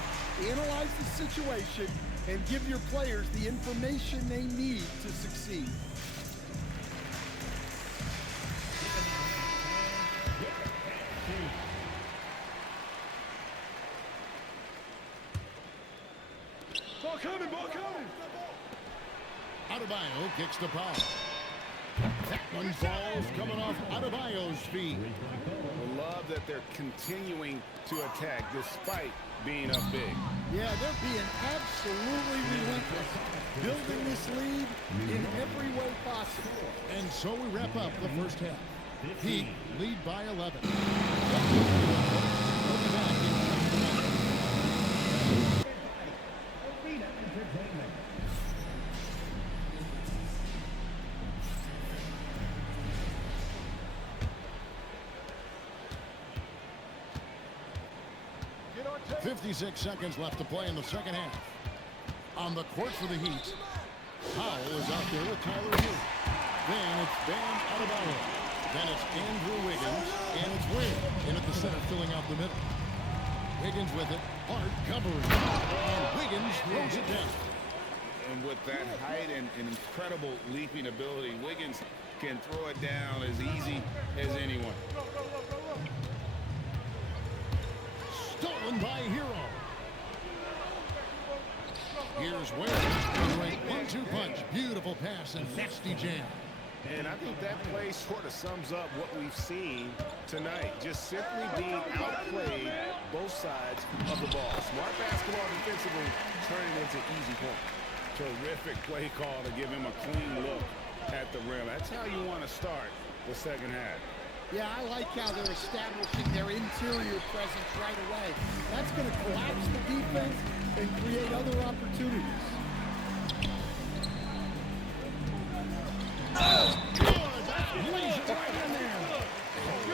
Analyze the situation and give your players the information they need to succeed. Ball coming, ball coming. Adebayo kicks the foul. That one falls coming off Adebayo's feet. I love that they're continuing to attack despite being up big. Yeah, they're being absolutely relentless, building this lead in every way possible. And so we wrap up the first half. Heat lead by 11. We'll be back in just a minute. 56 seconds left to play in the second half. On the court for the Heat, Powell is out there with Tyler Hughes. Then it's Bam Adebayo. Then it's Andrew Wiggins. And it's Wiggins in at the center, filling out the middle. Wiggins with it. Hart covering. And Wiggins throws it down. And with that height and incredible leaping ability, Wiggins can throw it down as easy as anyone. Stolen by Hero. Here's Wiggins. Great 1-2 punch. Beautiful pass and nasty jam. And I think that play sort of sums up what we've seen tonight. Just simply being outplayed both sides of the ball. Smart basketball defensively, turning into easy points. Terrific play call to give him a clean look at the rim. That's how you want to start the second half. Yeah, I like how they're establishing their interior presence right away. That's going to collapse the defense and create other opportunities. Oh, good! Lays it right in there.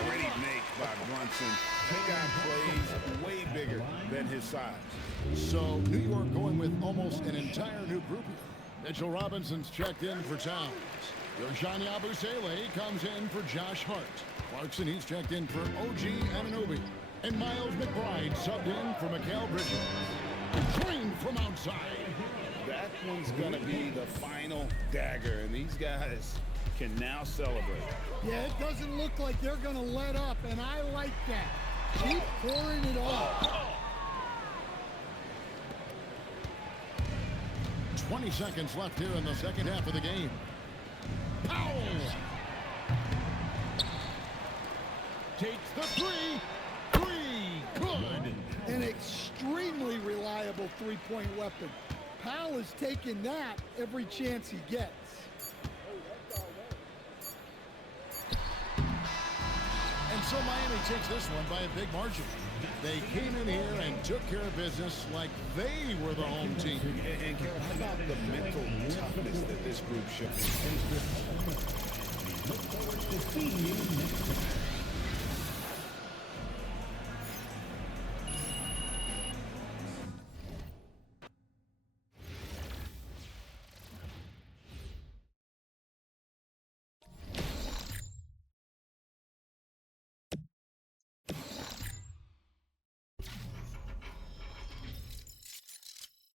Great make by Brunson. He got plays way bigger than his size. So New York going with almost an entire new group here. Mitchell Robinson's checked in for Towns. Yoshani Abusele comes in for Josh Hart. Clarkson, he's checked in for OG Anunoby. And Miles McBride subbed in for Mikal Bridges. Green from outside. That one's going to be the final dagger, and these guys can now celebrate. Yeah, it doesn't look like they're going to let up, and I like that. Keep pouring it on. 20 seconds left here in the second half of the game. Powell takes the three. Good. An extremely reliable three-point weapon. Powell is taking that every chance he gets. And so Miami takes this one by a big margin. They came in here and took care of business like they were the home team. And Carol, how about the mental toughness that this group showed?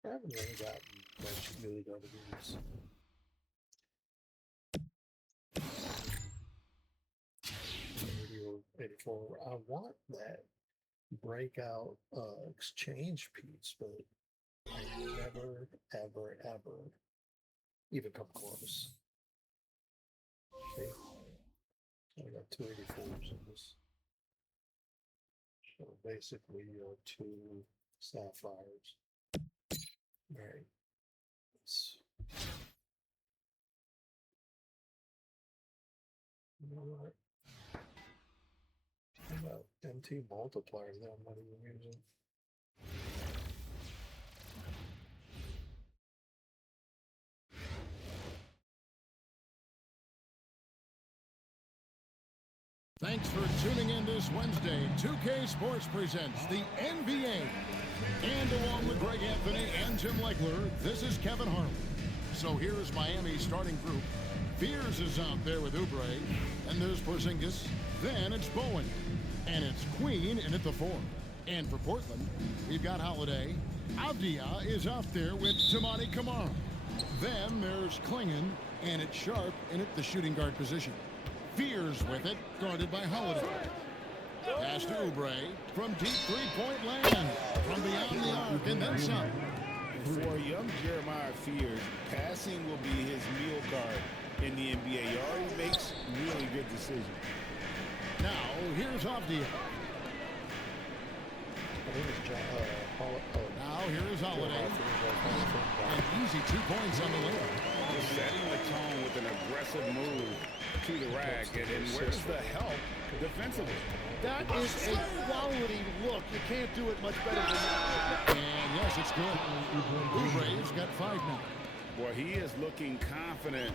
I haven't really gotten much good out of these. 84. I want that breakout exchange piece, but I never, ever, ever even come close. Okay. I got 284s in this. So basically, 2 sapphires. All right. You know what? How about MT multipliers that I'm not even using? Thanks for tuning in this Wednesday. 2K Sports presents the NBA. And along with Greg Anthony and Jim Legler, this is Kevin Harlan. So here's Miami's starting group. Fears is out there with Oubre, and there's Porzingis. Then it's Bowen, and it's Queen in at the 4. And for Portland, we've got Holiday. Avdia is out there with Tamani Kamara. Then there's Klingon, and it's Sharp in at the shooting guard position. Fears with it, guarded by Holiday. Pass to Oubre from deep three-point land, from beyond the arc, and then some. For young Jeremiah Fears, passing will be his meal card in the NBA. He already makes really good decisions. Now, here's Avdia. Now, here's Holiday. An easy 2 points on the wing. Setting the tone with an aggressive move to the rack. And where's the help defensively? That is a quality look. You can't do it much better than that. And yes, it's good. Oubre's got 5 now. Boy, he is looking confident.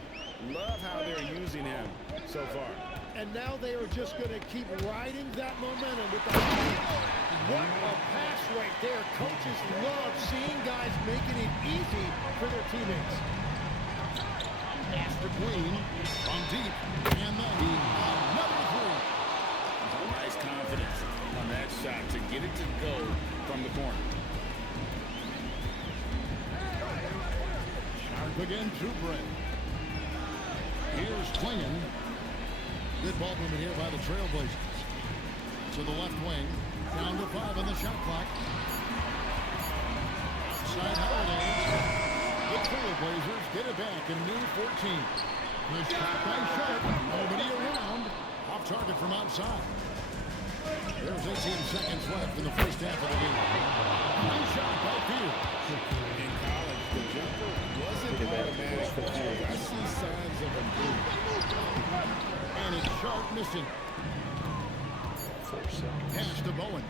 Love how they're using him so far. And now they are just going to keep riding that momentum with the what a pass right there. Coaches love seeing guys making it easy for their teammates. Pass to Queen from deep. And then another 3. Nice confidence on that shot to get it to go from the corner. Sharp again to Bray. Here's Klingon. Good ball movement here by the Trailblazers. To the left wing. Down to 5 on the shot clock. Outside Holiday. The Trailblazers get it back in new 14. Good shot by Sharp. Nobody around. Off target from outside. There's 18 seconds left in the first half of the game. Nice shot by Field. In college, the jumper wasn't automatic. I see signs of improvement. And it's Sharp missing. Pass to Bowen.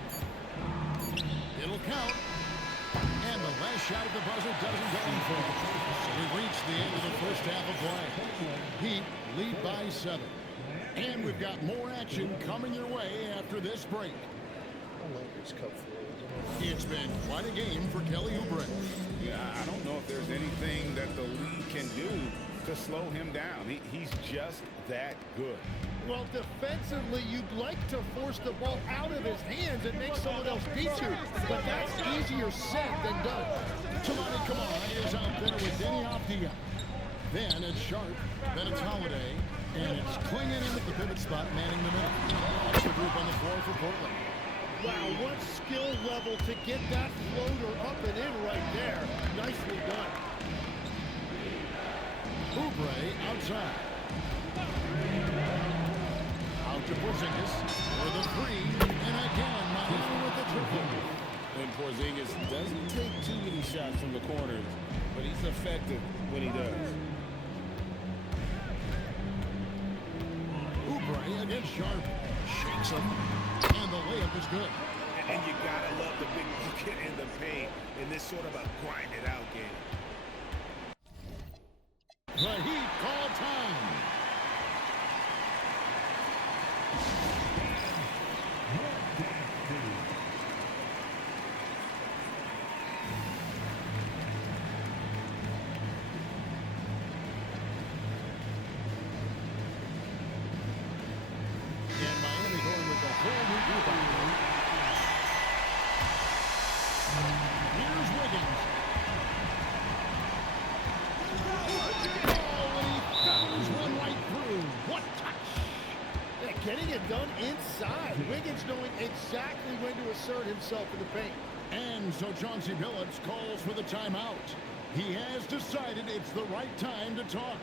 It'll count. And the last shot at the buzzer doesn't go in for it. So we reach the end of the first half of play. Heat lead by 7. And we've got more action coming your way after this break. I love these cup floors. It's been quite a game for Kelly Oubre. Yeah, I don't know if there's anything that the league can do to slow him down. He's just that good. Well, defensively, you'd like to force the ball out of his hands and make someone else beat you, but that's easier said than done. Tamani Kamara is out there with Danny Avdia. Then it's Sharp, then it's Holiday, and it's Klingon in at the pivot spot, manning the middle. That's the group on the floor for Portland. Wow, what skill level to get that floater up and in right there. Nicely done. Oubre outside. Out to Porzingis for the three, and again, Miami with the triple. And Porzingis doesn't take too many shots from the corners, but he's effective when he does. Oubre against Sharp. Shakes him, and the layup is good. And you gotta love the big bucket in the paint in this sort of a grind-it-out game. The Heat call time. And Miami going with a whole new group on the road. Here's Wiggins. Oh, and he throws one right through. What touch! Yeah, getting it done inside. Wiggins knowing exactly when to assert himself in the paint. And so Chauncey Billups calls for the timeout. He has decided it's the right time to talk.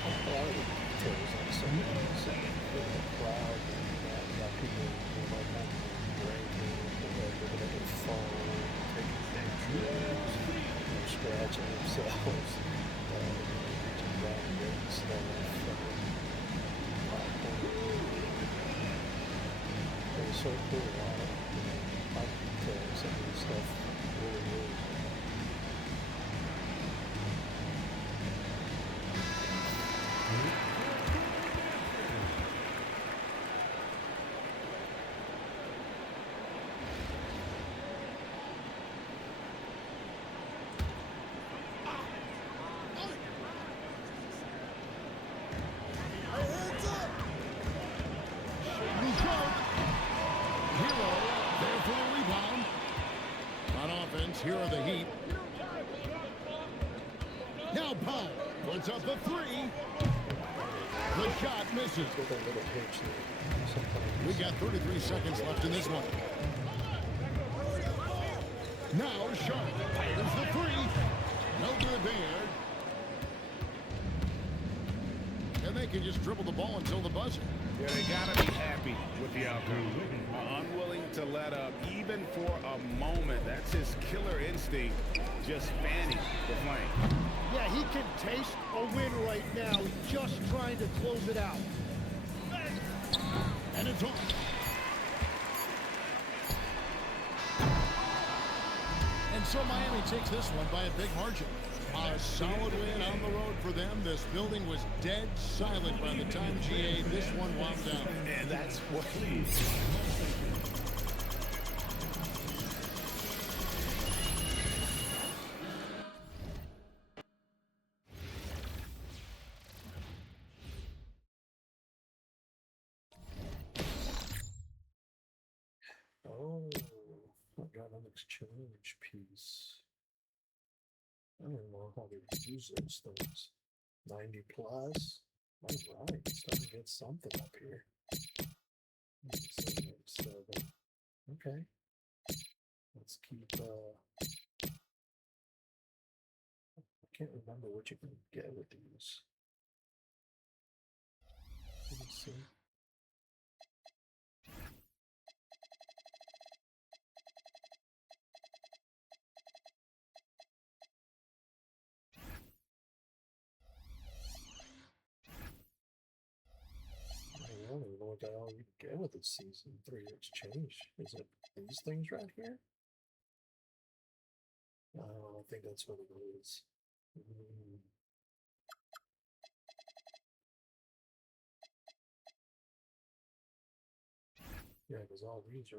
A lot of the details on some of these, the crowd and that, you got people who might not be drinking, looking at their phone, taking pictures, scratching themselves, reaching down and getting stuff, popcorn. It was so cool, a lot of details, some of this stuff really is. Hero there for the rebound. On offense, here are the Heat. Now Paul puts up the three. The shot misses. With a little hitch there. Sometimes. We got 33 seconds left in this one. Now Sharp fires the three. No good there. And they can just dribble the ball until the buzzer. Yeah, they gotta be happy with the outcome. Unwilling to let up even for a moment. That's his killer instinct, just fanning the flame. Yeah, he can taste a win right now. He's just trying to close it out. And it's on. And so Miami takes this one by a big margin. A solid win on the road for them. This building was dead silent by the time GA this one wound down. And that's what he Oh, I got an exchange piece. I don't know how to use those things. 90 plus. All right, starting to get something up here. 7. Okay. Let's keep. I can't remember what you can get with these. Let's see. I don't even know what the hell you can get with this season 3 exchange. Is it these things right here? I think that's what it is. Yeah, because all these are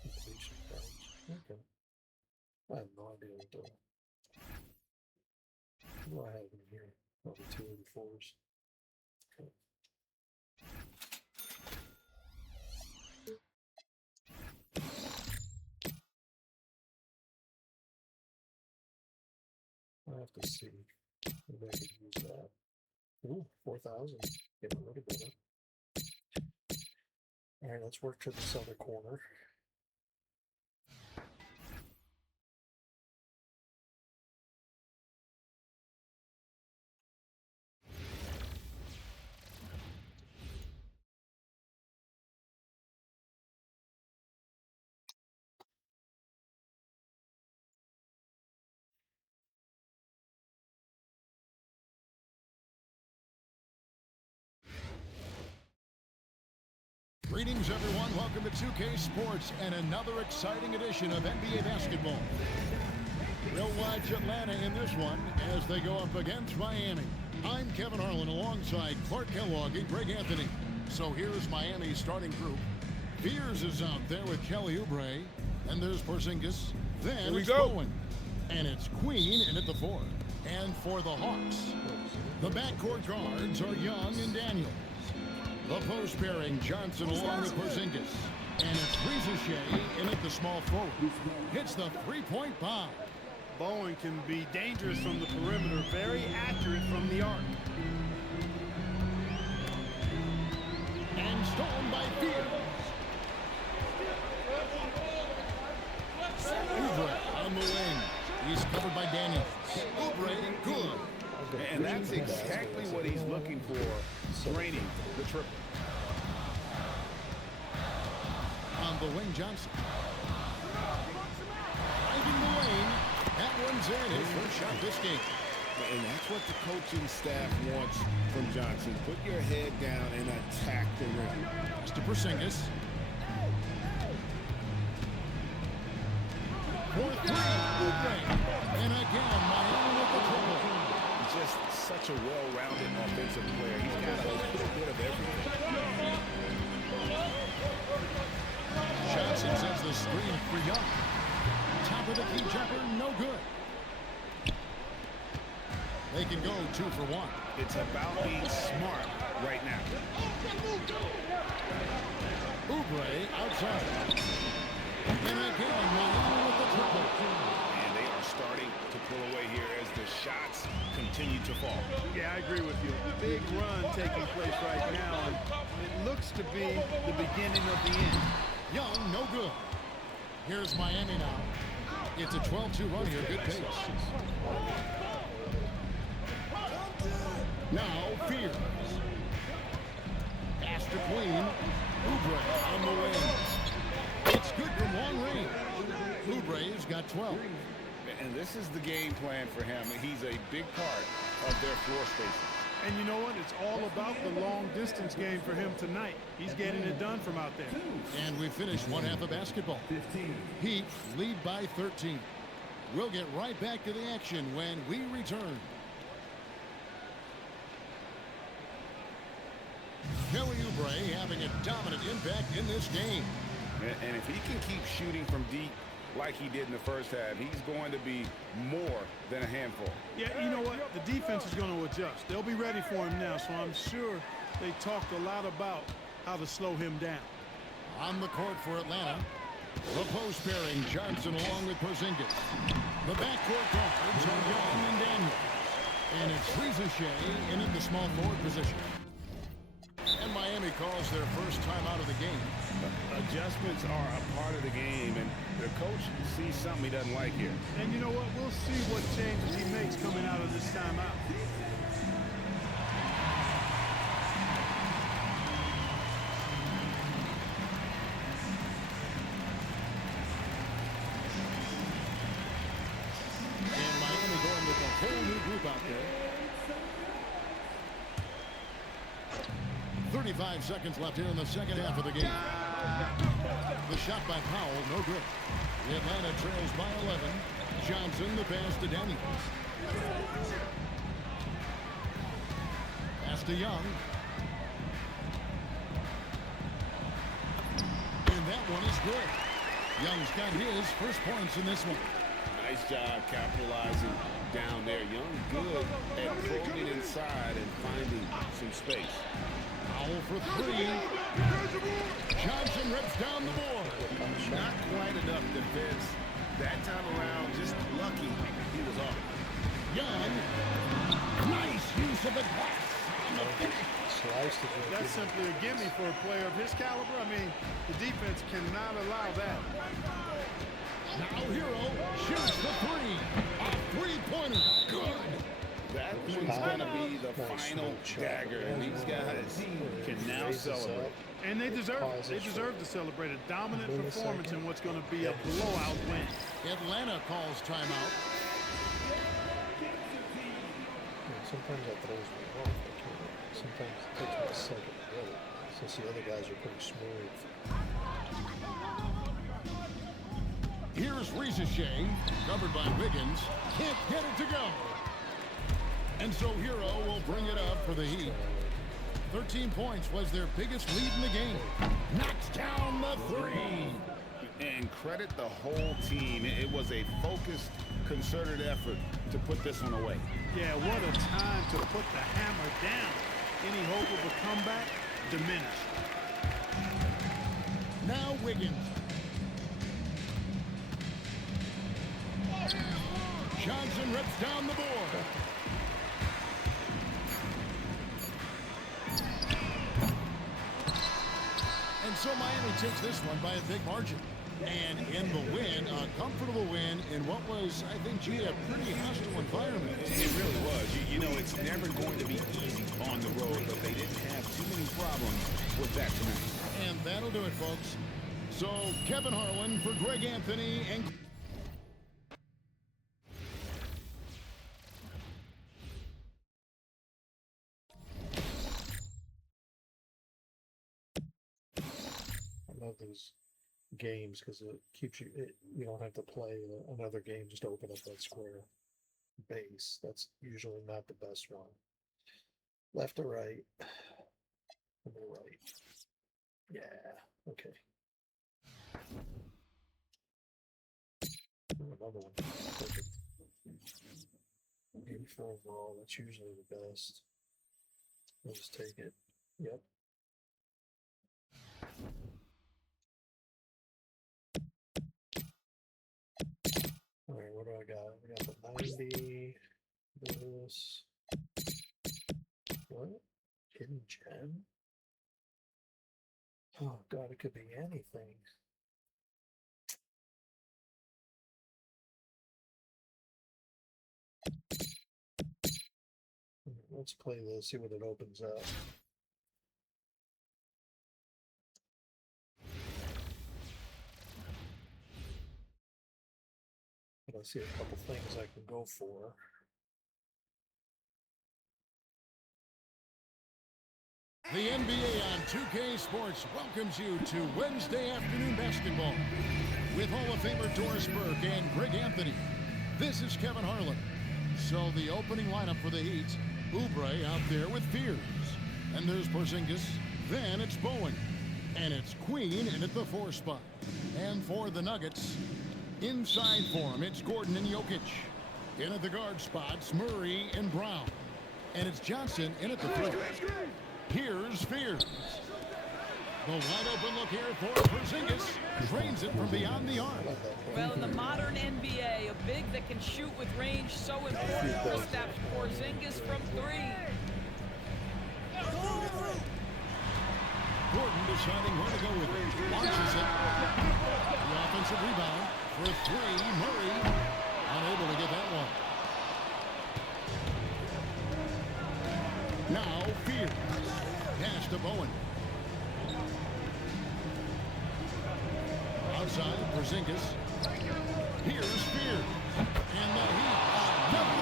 completion cards. Okay. I have no idea what do I have in here? Probably 284s. Okay. I have to see if I could use that. Ooh, 4,000. Getting a little better. All right, let's work to this other corner. Greetings, everyone. Welcome to 2K Sports and another exciting edition of NBA basketball. We'll watch Atlanta in this one as they go up against Miami. I'm Kevin Harlan alongside Clark Kellogg and Greg Anthony. So here's Miami's starting group. Fears is out there with Kelly Oubre. And there's Porzingis. Then it's Bowen. And it's Queen in at the 4. And for the Hawks, the backcourt guards are Young and Daniels. The post pairing, Johnson along with Porzingis. And it's Rizachet in at the small forward. Hits the three-point bomb. Bowen can be dangerous from the perimeter, very accurate from the arc. And stolen by Fears. Oubre on the wing. He's covered by Daniels. Oubre, good. And that's exactly what he's looking for, draining the triple. On the wing, Johnson. Finding the lane. That one's in. His first shot this game. And that's what the coaching staff wants from Johnson. Put your head down and attack the rim. To Porzingis. For three. Oubre. And again, Miami with the triple. Just such a well-rounded offensive player. He's got a little bit of everything. Johnson sends the screen for Young. Top of the key jumper, no good. They can go 2 for 1. It's about being smart right now. Oubre outside. And again, Miami with the triple. And they are starting to pull away here as the shots continue to fall. Yeah, I agree with you. Big run taking place right now, and it looks to be the beginning of the end. Young, no good. Here's Miami now. It's a 12-2 run here, good pace. Now, Fears. Pass to Queen. Oubre on the wing. It's good from long range. Oubre's got 12. And this is the game plan for him. He's a big part of their floor spacing. And you know what? It's all about the long-distance game for him tonight. He's getting it done from out there. And we finished one half of basketball. Heat lead by 13. We'll get right back to the action when we return. Kelly Oubre having a dominant impact in this game. And if he can keep shooting from deep like he did in the first half, he's going to be more than a handful. Yeah, you know what? The defense is going to adjust. They'll be ready for him now, so I'm sure they talked a lot about how to slow him down. On the court for Atlanta, the post pairing, Johnson along with Porzingis. The backcourt guards are Young and Daniels. And it's Rizachet in at the small forward position. And Miami calls their first time out of the game. Adjustments are a part of the game, and the coach sees something he doesn't like here. And you know what? We'll see what changes he makes coming out of this timeout. And Miami going with a whole new group out there. 35 seconds left here in the second half of the game. The shot by Powell, no good. Atlanta trails by 11. Johnson, the pass to Daniels. Pass to Young. And that one is good. Young's got his first points in this one. Nice job capitalizing down there. Young good at probing inside and finding some space. Powell for three. Johnson rips down the board. Not quite enough defense that time around. Just lucky he was off. Young. Nice use of the glass on the finish. That's simply a gimme for a player of his caliber. I mean, the defense cannot allow that. Now Hero shoots the three. A three-pointer. Good. That one's going to be the final dagger, and these guys can now celebrate. And they deserve to celebrate a dominant performance in what's going to be a blowout win. Atlanta calls timeout. Sometimes that throws me off. Sometimes it takes me a second to get it, since the other guys are pretty smooth. Here's Rizachet, covered by Wiggins. Can't get it to go. And so Hero will bring it up for the Heat. 13 points was their biggest lead in the game. Knocks down the three. And credit the whole team. It was a focused, concerted effort to put this one away. Yeah, what a time to put the hammer down. Any hope of a comeback diminished. Now Wiggins. Johnson rips down the board. And so Miami takes this one by a big margin. And in the win, a comfortable win in what was, I think, a pretty hostile environment. It really was. You know, it's never going to be easy on the road, but they didn't have too many problems with that tonight. And that'll do it, folks. So Kevin Harlan for Greg Anthony and... I love these games because it keeps you, you don't have to play another game just to open up that square base. That's usually not the best one. Left or right? On the right. Yeah, okay. Another one. Perfect. 84 overall, that's usually the best. Let's just take it. Yep. All right, what do I got? We got the 90, this, what? Hidden gem? Oh God, it could be anything. Let's play this, see what it opens up. I see a couple things I can go for. The NBA on 2K Sports welcomes you to Wednesday afternoon basketball with Hall of Famer Doris Burke and Greg Anthony. This is Kevin Harlan. So the opening lineup for the Heat, Oubre out there with Fears. And there's Porzingis. Then it's Bowen. And it's Queen in at the 4 spot. And for the Nuggets, inside for him, it's Gordon and Jokic. In at the guard spots, Murray and Brown. And it's Johnson in at the 3. Here's Fears. The wide open look here for Porzingis. Drains it from beyond the arc. Well, in the modern NBA, a big that can shoot with range so important for Steps. Porzingis from 3. Gordon deciding where to go with it. Launches it. The offensive rebound for 3. Murray unable to get that one. Now Fears. Pass to Bowen. Outside, Porzingis. Here's Fears. And the Heat another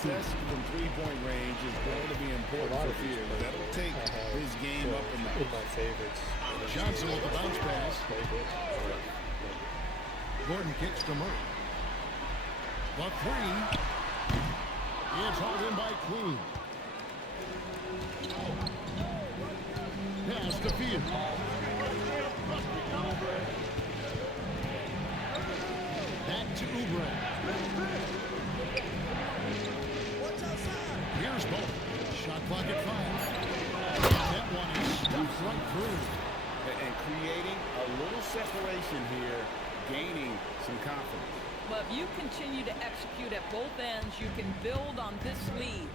3. success from three-point range is going to be important for Fears. That'll take his game up a notch. In my favorites. Johnson with the bounce pass. Gordon kicks to Murray. The three. It's hauled in by Queen. Pass to Field. Back to Oubre. Here's Bo. Shot clock at 5. That one is stuffed right through. And creating a little separation here, gaining some confidence. But if you continue to execute at both ends, you can build on this lead.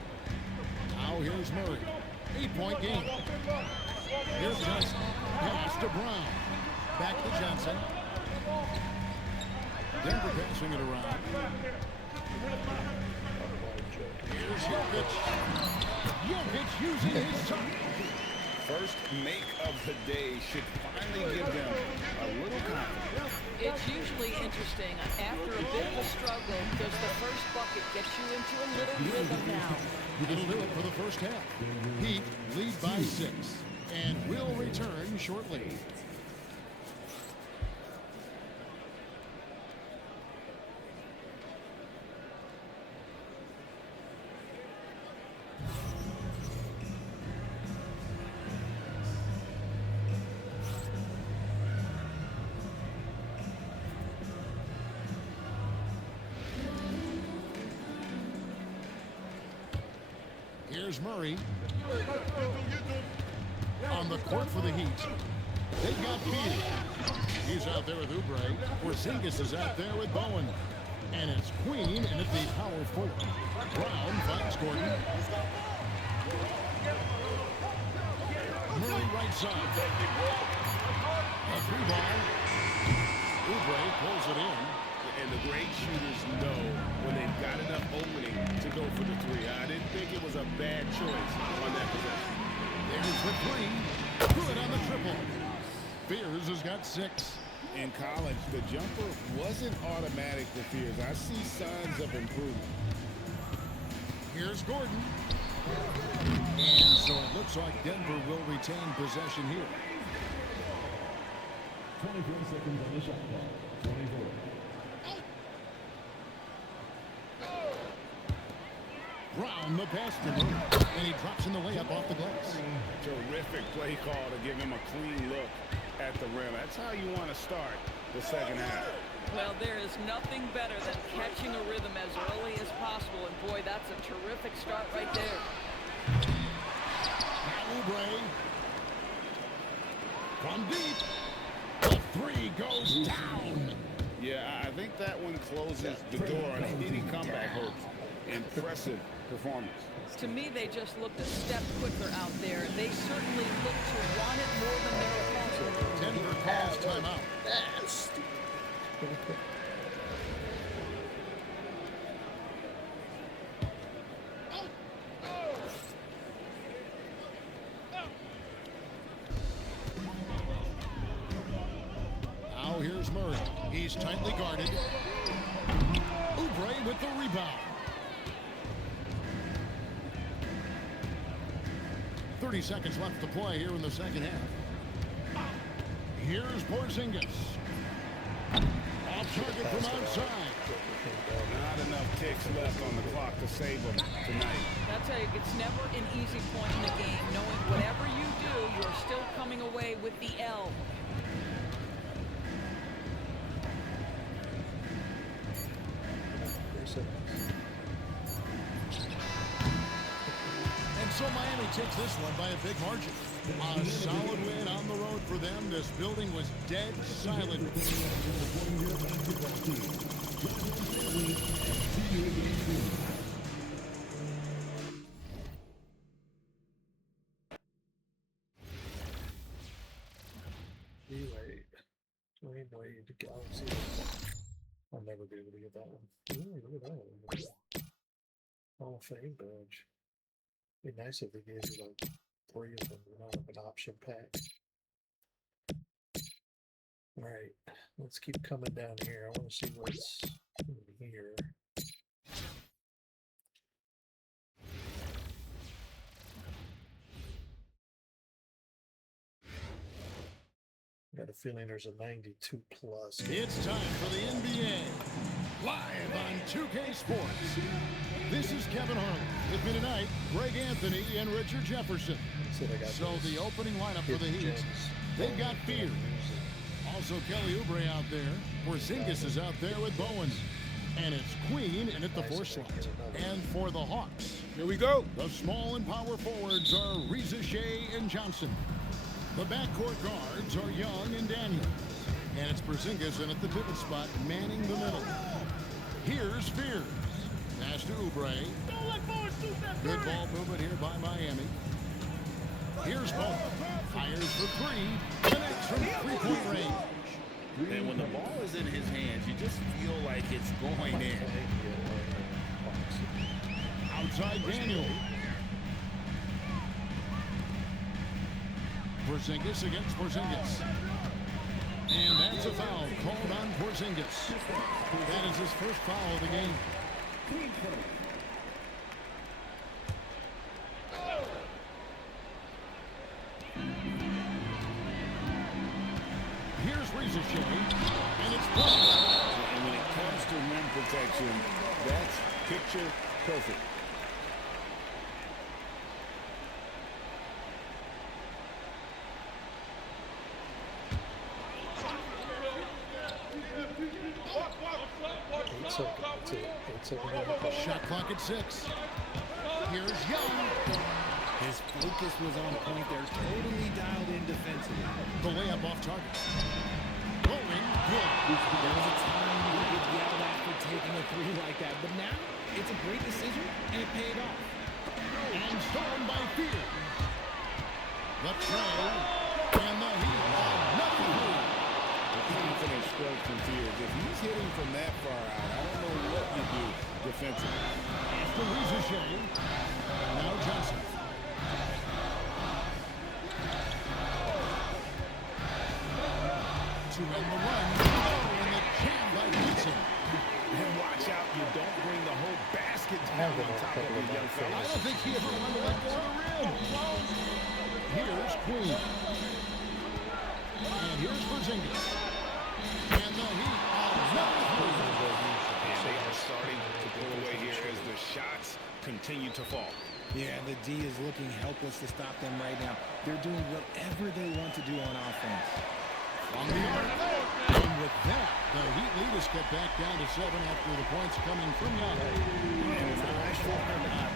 Now here's Murray. 8-point game. Here's Johnson. Pass to Brown. Back to Johnson. Denver passing it around. Here's Jokic. Jokic using his time. First make of the day should finally give them a little confidence. It's usually interesting. After a bit of a struggle, does the first bucket get you into a little rhythm now? It'll do it for the first half. Heat lead by 6 and will return shortly. Here's Murray on the court for the Heat. They've got Beal. He's out there with Oubre. Porzingis is out there with Bowen. And it's Queen and at the power forward. Brown finds Gordon. Murray right side. A 3-ball. Oubre pulls it in. And the great shooters know when they've got enough opening to go for the 3. I didn't think it was a bad choice on that possession. There's the 3. Good on the triple. Fears has got 6. In college, the jumper wasn't automatic for Fears. I see signs of improvement. Here's Gordon. And so it looks like Denver will retain possession here. 24 seconds on the shot clock. 24. Brown the pass to Murray, and he drops in the layup off the glass. Terrific play call to give him a clean look at the rim. That's how you want to start the second half. Well, there is nothing better than catching a rhythm as early as possible, and boy, that's a terrific start right there. Now Oubre from deep. The 3 goes down. Yeah, I think that one closes the door on any comeback hopes. Impressive performance. To me, they just looked a step quicker out there. They certainly look to want it more than their opponent. Denver calls timeout. That's stupid. Now here's Murray. He's tightly guarded. Oubre with the rebound. 30 seconds left to play here in the second half. Here's Porzingis. Off target from outside. Not enough ticks left on the clock to save them tonight. I'll tell you, it's never an easy point in the game, knowing whatever you do, you're still coming away with the L. And so Miami takes this one by a big margin. A solid win on the road for them. This building was dead silent. Dwayne Wade, Galaxy. I'll never be able to get that one. Ooh, look at that one. Hall of Fame badge. Be nice if they gave you like 3 of them, you know, like an option pack. Alright, let's keep coming down here. I want to see what's in here. Got a feeling there's a 92 plus. It's time for the NBA, live on 2K Sports. This is Kevin Harlan. With me tonight, Greg Anthony and Richard Jefferson. So the opening lineup for the Heat, they've got Fear. Also Kelly Oubre out there. Porzingis is out there with Bowen. And it's Queen in at the 4 slot. And for the Hawks, Here we go. the small and power forwards are Reza Shea and Johnson. The backcourt guards are Young and Daniel. And it's Porzingis in at the pivot spot, manning the middle. Here's Fear. Pass to Oubre. Good ball movement here by Miami. Here's Bowen. Fires for 3. Connects from 3-point range. And when the ball is in his hands, you just feel like it's going in. Outside Daniel. Porzingis against Porzingis. And that's a foul called on Porzingis. That is his first foul of the game. Here's Reza Shea, and it's blocked. And when it comes to rim protection, that's picture perfect. Shot clock at 6. Here's Young. His focus was on point there, totally dialed in defensively. The layup off target. Rolling, good. There was a time you would get yelled at for taking a 3 like that, but now it's a great decision, and it paid off. And stolen by Fear. The throw, and the Heat are nothing. The confidence strokes from Fear. If he's hitting from that far out, I don't know what you do defensively. After Reza Shea, now Johnson. To end the run, and the jam by Johnson. And watch out, you don't bring the whole basket down on top of the young fella. I don't think he ever wanted to let go of the rim. Here's Queen. And here's Porzingis. And the Heat are another 3. And they are starting to pull away here as the shots continue to fall. Yeah, the D is looking helpless to stop them right now. They're doing whatever they want to do on offense. On the arc. And with that, the Heat lead is cut back down to 7 after the points coming from Young. And it's nice for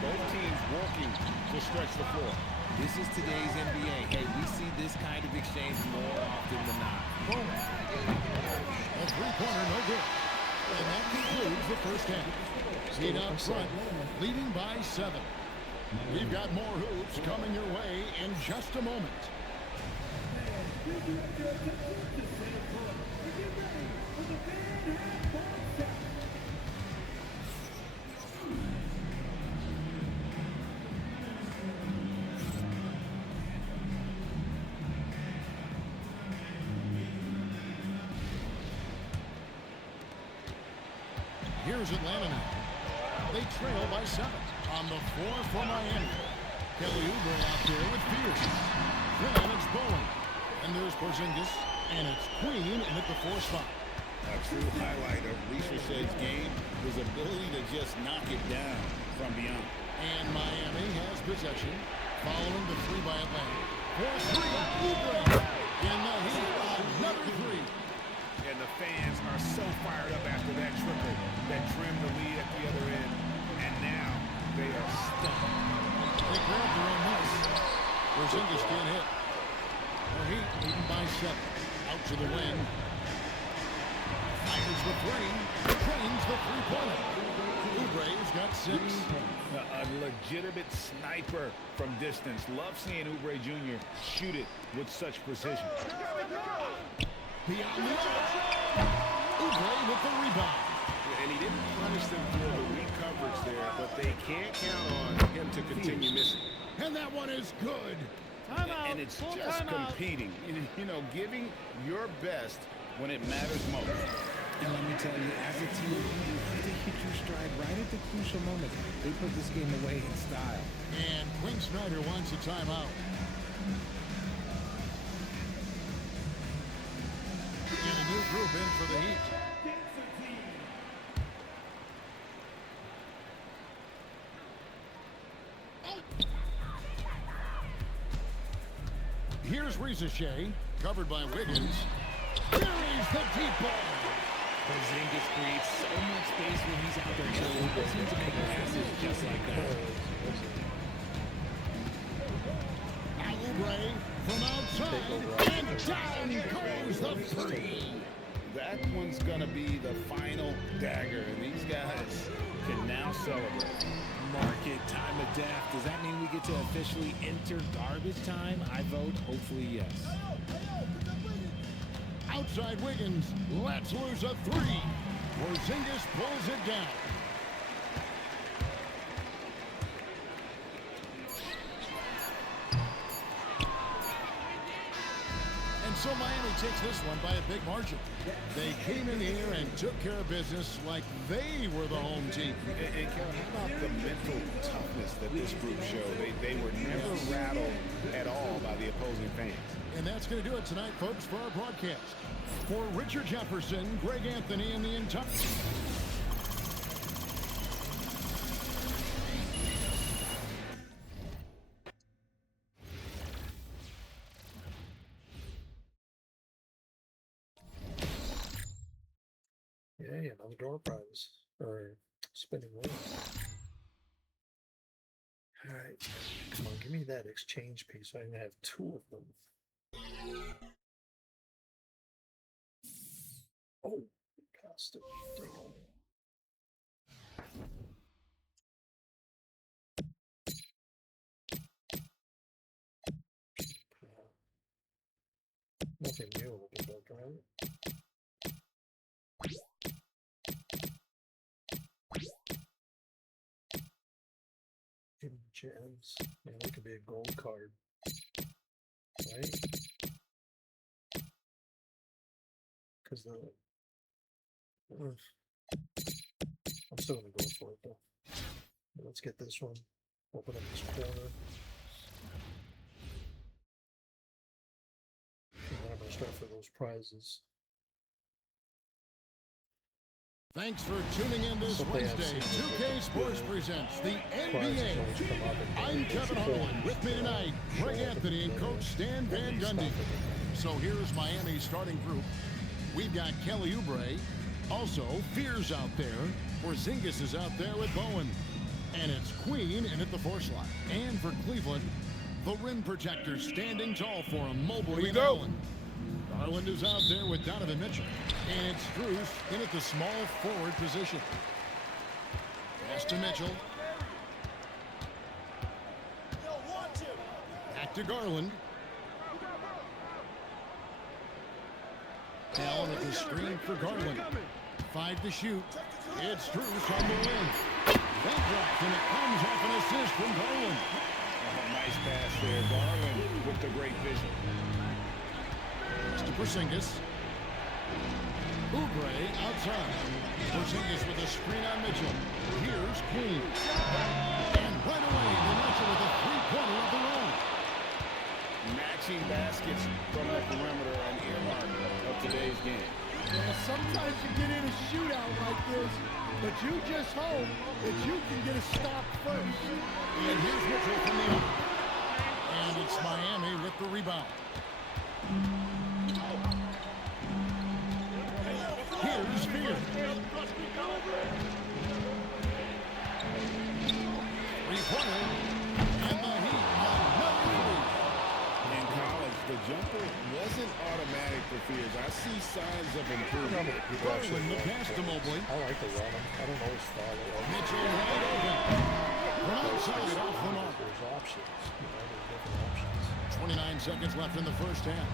both teams working to stretch the floor. This is today's NBA. Hey, we see this kind of exchange more often than not. A 3-pointer, no good. And that concludes the first half. Heat up front, leading by 7. We've got more hoops coming your way in just a moment. Here's Atlanta now. They trail by 7 on the 4 for Miami. Kelly Oubre out there with Fear. Then it's Bowen. And there's Porzingis. And it's Queen in at the 4 spot. A true highlight of Reza Shea's game, his ability to just knock it down from beyond. And Miami has possession following the 3 by Atlanta. For 3, Oubre. And the Heat another 3. And the fans are so fired up after that triple that trimmed the lead at the other end. And now they are stuck. They grabbed their own miss. Porzingis can't hit. The Heat leading by 7. Out to the wing. Fires the 3. Trains the 3-pointer. Oubre's got 6. A legitimate sniper from distance. Love seeing Oubre Jr. shoot it with such precision. Beyond the arc. Oubre with the rebound. And he didn't punish them for the weak coverage there, but they can't count on him to continue missing. And that one is good. And it's just competing, you know, giving your best when it matters most. And let me tell you, as a team, you have to hit your stride right at the crucial moments. They put this game away in style. And Quinn Snyder wants a timeout. group in for the Heat. Here's Ricochet, covered by Wiggins. Buries the deep ball. Porzingis creates so much space when he's out there. He seems to make passes just like that. Oubre from outside, and down goes the three. That one's going to be the final dagger, and these guys can now celebrate. Market time of death. Does that mean we get to officially enter garbage time? I vote hopefully yes. Outside Wiggins lets loose a three. Porzingis pulls it down. And so Miami takes this one by a big margin. They came in here and took care of business like they were the home team. And Kevin, how about the mental toughness that this group showed? They were never rattled at all by the opposing fans. And that's going to do it tonight, folks, for our broadcast. For Richard Jefferson, Greg Anthony, and the entire... Yay, another door prize. Or spinning wheel. Alright. Come on, give me that exchange piece so I can have two of them. Oh, passed it. Dang it. Nothing new will be built, right? Hidden gems. Yeah, that could be a gold card. Right? Because I'm still gonna go for it though. Let's get this one. Open up this corner. And then I'm gonna start for those prizes. Thanks for tuning in this Wednesday. 2K Sports presents the NBA. I'm Kevin Harlan. With me tonight, Greg Anthony and Coach Stan Van Gundy. So here's Miami's starting group. We've got Kelly Oubre. Also, Fears out there. Porzingis is out there with Bowen. And it's Queen in at the 4 slot. And for Cleveland, the rim protectors standing tall for him. Mobley and Garland. Garland is out there with Donovan Mitchell. And it's Strus in at the small forward position. Pass to Mitchell. Back to Garland. Allen with the screen for Garland. 5 to shoot. It's Strus on the wing. That drops, and it comes off an assist from Garland. Oh, nice pass there. Garland with the great vision. To Porzingis. Oubre outside. Porzingis with a screen on Mitchell. Here's Queen. And right away, the Mitchell with a three-pointer of their own. Matching baskets from the perimeter, an earmark of today's game. Yeah, sometimes you get in a shootout like this, but you just hope that you can get a stop first. And here's Mitchell from the arc. And it's Miami with the rebound. Here's Fears. Three-pointer. And the Heat on another three. In college, the jumper wasn't automatic for Fears. I see signs of improvement. Garland the pass to Mobley. I like to run them. I don't always follow them. Mitchell wide open. From outside off the mark. There's options. You know, there's different options. 29 seconds left in the first half.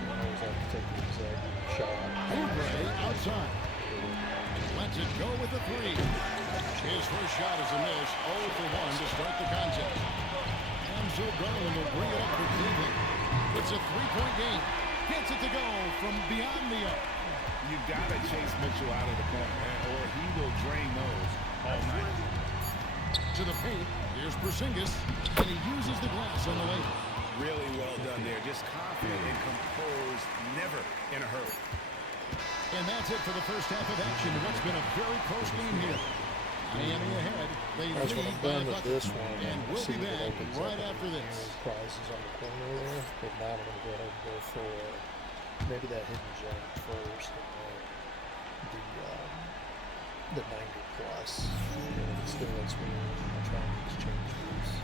You don't always have to take the exact shot. Oubre outside. Lets it go with the three. His first shot is a miss. 0 for 1 to start the contest. And so Garland will bring it up for Cleveland. It's a three-point game. Gets it to go from beyond the arc. You got to chase Mitchell out of the corner, or he will drain those all night. To the paint. Here's Porzingis. And he uses the glass on the way. Really well done there. Just confident and composed, never in a hurry. And that's it for the first half of action. What's been a very close game here. Miami ahead. They That's what lead I'm by done a with bucket. this one. And we'll See be what back opens right up after any this. prizes on the corner there. But now I'm going to go ahead and go for maybe that hidden gem first, and then the 90 plus. And it still lets me try and exchange these.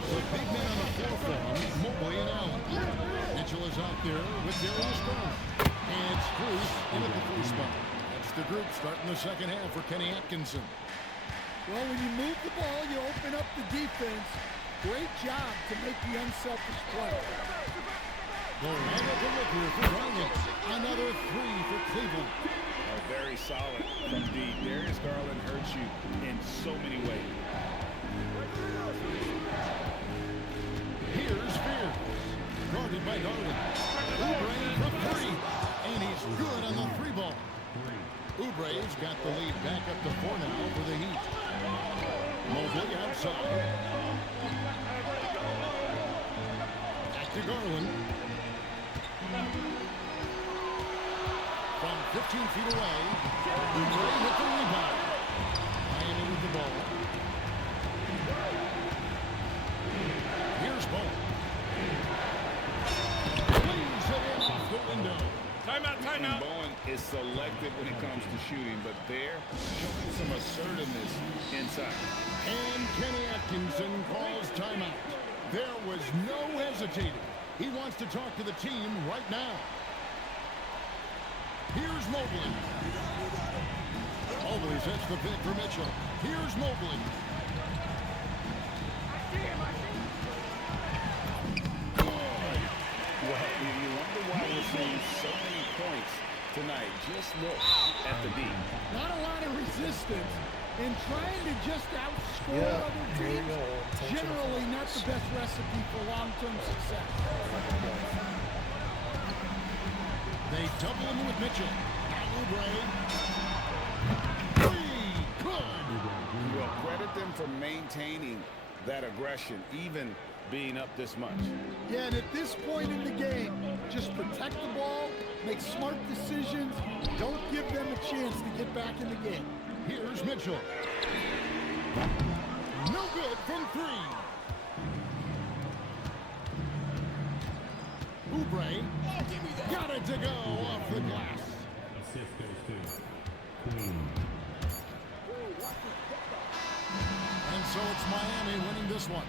The big men on the floor for him, Mobley and Allen. Mitchell is out there with Darius Garland. And Spruce in at the 3 spot. That's the group starting the second half for Kenny Atkinson. Well, when you move the ball, you open up the defense. Great job to make the unselfish play. The lineup to look here for Garland. Another 3 for Cleveland. Oh, very solid from D. Darius Garland hurts you in so many ways. Here's Spears. Guarded by Garland. Oubre for 3. And he's good on the 3 ball. Oubre's got the lead back up to 4 now for the Heat. Mobley outside. Back to Garland. From 15 feet away, Oubre with the rebound. Miami with the ball. Here's Ball. Leaves it in off the window. And Bowen is selective when it comes to shooting, but they're showing some assertiveness inside. And Kenny Atkinson calls timeout. There was no hesitating. He wants to talk to the team right now. Here's Mobley. Mobley sets the pick for Mitchell. Here's Mobley. Well, you wonder why we're seeing so many points tonight. Just look at the D. Not a lot of resistance. And trying to just outscore other teams, generally not the best recipe for long-term success. They double him with Mitchell. Now Oubre. 3. Good. Well, credit them for maintaining that aggression, even being up this much. Yeah, and at this point in the game, just protect the ball, make smart decisions, don't give them a chance to get back in the game. Here's Mitchell. No good from 3. Oubre got it to go off the glass. Assist goes to Queen. And so it's Miami winning this one.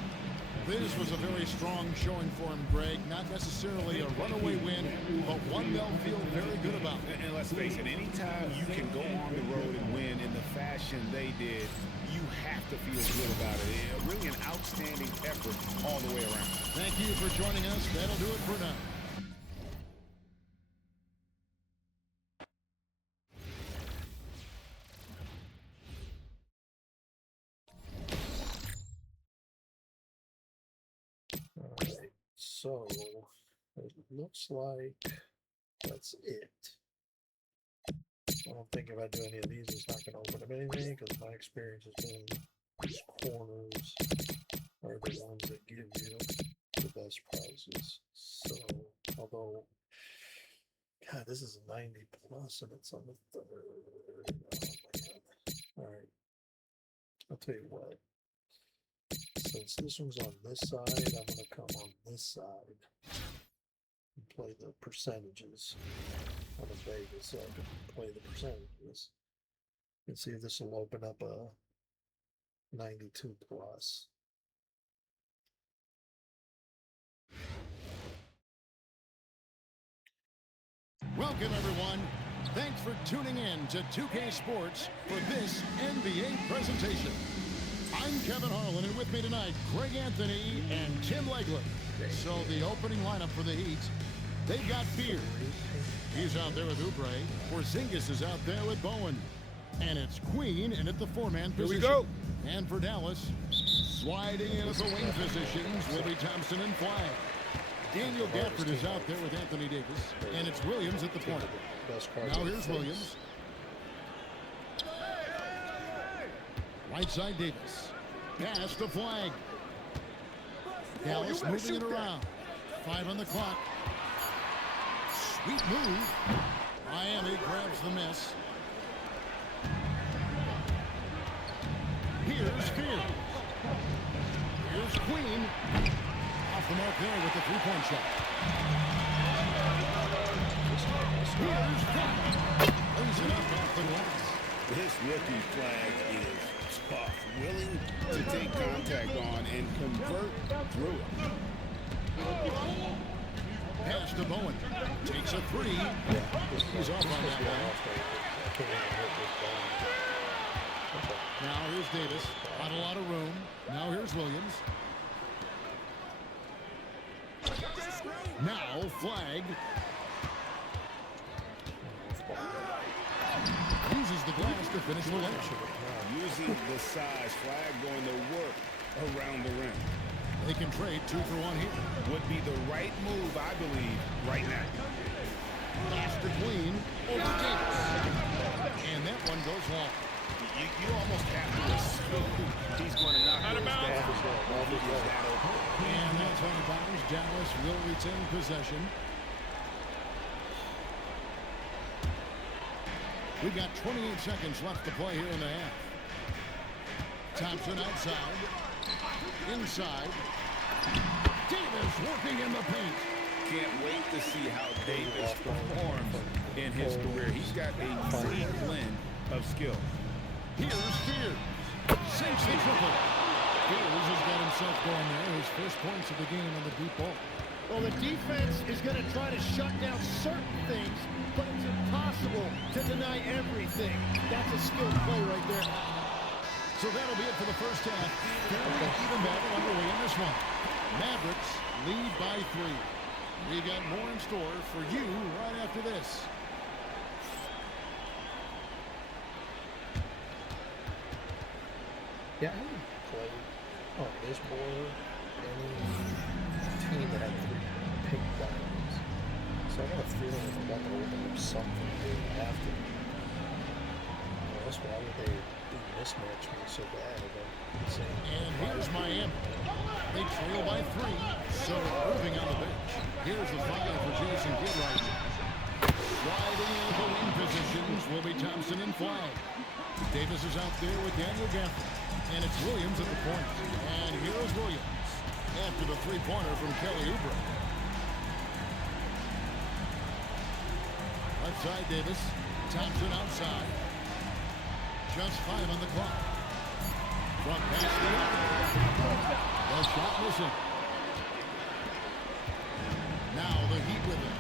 This was a very strong showing for him, Greg. Not necessarily a runaway win, but one they'll feel very good about. And let's face it, anytime you can go on the road and win in the fashion they did, you have to feel good about it. Really an outstanding effort all the way around. Thank you for joining us. That'll do it for now. Alright, so it looks like that's it. I don't think if I do any of these, it's not going to open up anything, because my experience has been these corners are the ones that give you the best prizes. So, although, God, this is a 90 plus and it's on the 3rd. Oh my God. Alright, I'll tell you what. Since this one's on this side, I'm going to come on this side and play the percentages on the Vegas, so I can play the percentages and see if this will open up a 92 plus. Welcome, everyone. Thanks for tuning in to 2K Sports for this NBA presentation. I'm Kevin Harlan, and with me tonight, Greg Anthony and Tim Legler. So the opening lineup for the Heat, they've got Beard. He's out there with Oubre. Porzingis is out there with Bowen. And it's Queen in at the 4-man position. Here we go. And for Dallas, sliding in at the wing positions will be Thompson and Flag. Daniel Gafford is out there with Anthony Davis. And it's Williams at the point. Now here's Williams. Right side Davis. Pass to Flag. Dallas moving it around. 5 on the clock. Sweet move. Miami grabs the miss. Here's Fear. Here's Queen. Off the mark there with the three-point shot. Here's Flag. Brings it up off the glass. This rookie Flag is tough, willing to take contact on and convert through it. Pass to Bowen. Takes a three. He's off on that one. Now here's Davis. Not a lot of room. Now here's Williams. Now Flag. Uses the glass to finish the layup. Using the size, Flag going to work around the rim. They can trade 2 for 1 here. Would be the right move, I believe, right now. Pass to Queen over Davis. And that one goes long. You almost have to assume he's going to knock those down. And that's out of bounds. Dallas will retain possession. We've got 28 seconds left to play here in the half. Thompson outside. Inside. Davis working in the paint. Can't wait to see how Davis performs in his career. He's got a unique blend of skill. Here's Fears. Sinks the triple. Fears has got himself going there. His first points of the game on the deep ball. Well, the defense is going to try to shut down certain things, but it's impossible to deny everything. That's a skilled play right there. So that'll be it for the first half. Fairly even battle underway in this one. Mavericks lead by 3. We got more in store for you right after this. Yeah, I haven't played on this board any team that had 3 pink diamonds. So I got a feeling if I'm about to open up something big after. Else why would they mismatch me so bad? And here's Miami. They trail by 3. So moving on the bench. Here's the foul for Jason Kidd right here. Sliding into the wing positions will be Thompson and Flag. Davis is out there with Daniel Gafford. And it's Williams at the point. And here's Williams after the three-pointer from Kelly Oubre. Left side Davis. Thompson outside. Just 5 on the clock. Front pass to the the shot missing. Now the Heat with it.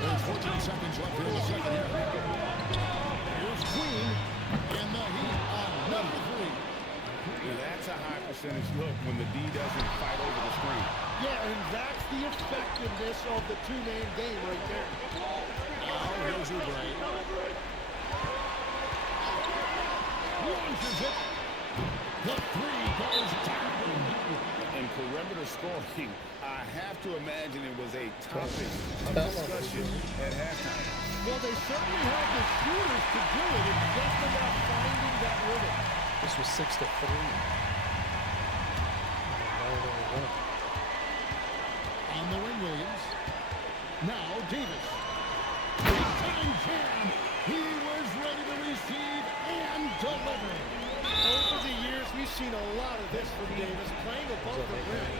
There's 14 seconds left here in the second half. Here's Queen, and the Heat on number 3. That's a high percentage look when the D doesn't fight over the screen. Yeah, and that's the effectiveness of the two-man game right there. Now here's Oubre. Launches it. The 3 goes down. In perimeter scoring, I have to imagine it was a topic of discussion at halftime. Well, they certainly have the shooters to do it. It's just about finding that rhythm. This was 6-3. On the wing, Williams. Now Davis. Big time jam. He was ready to receive and deliver. Over the years, we've seen a lot of this from Davis, playing above the rim.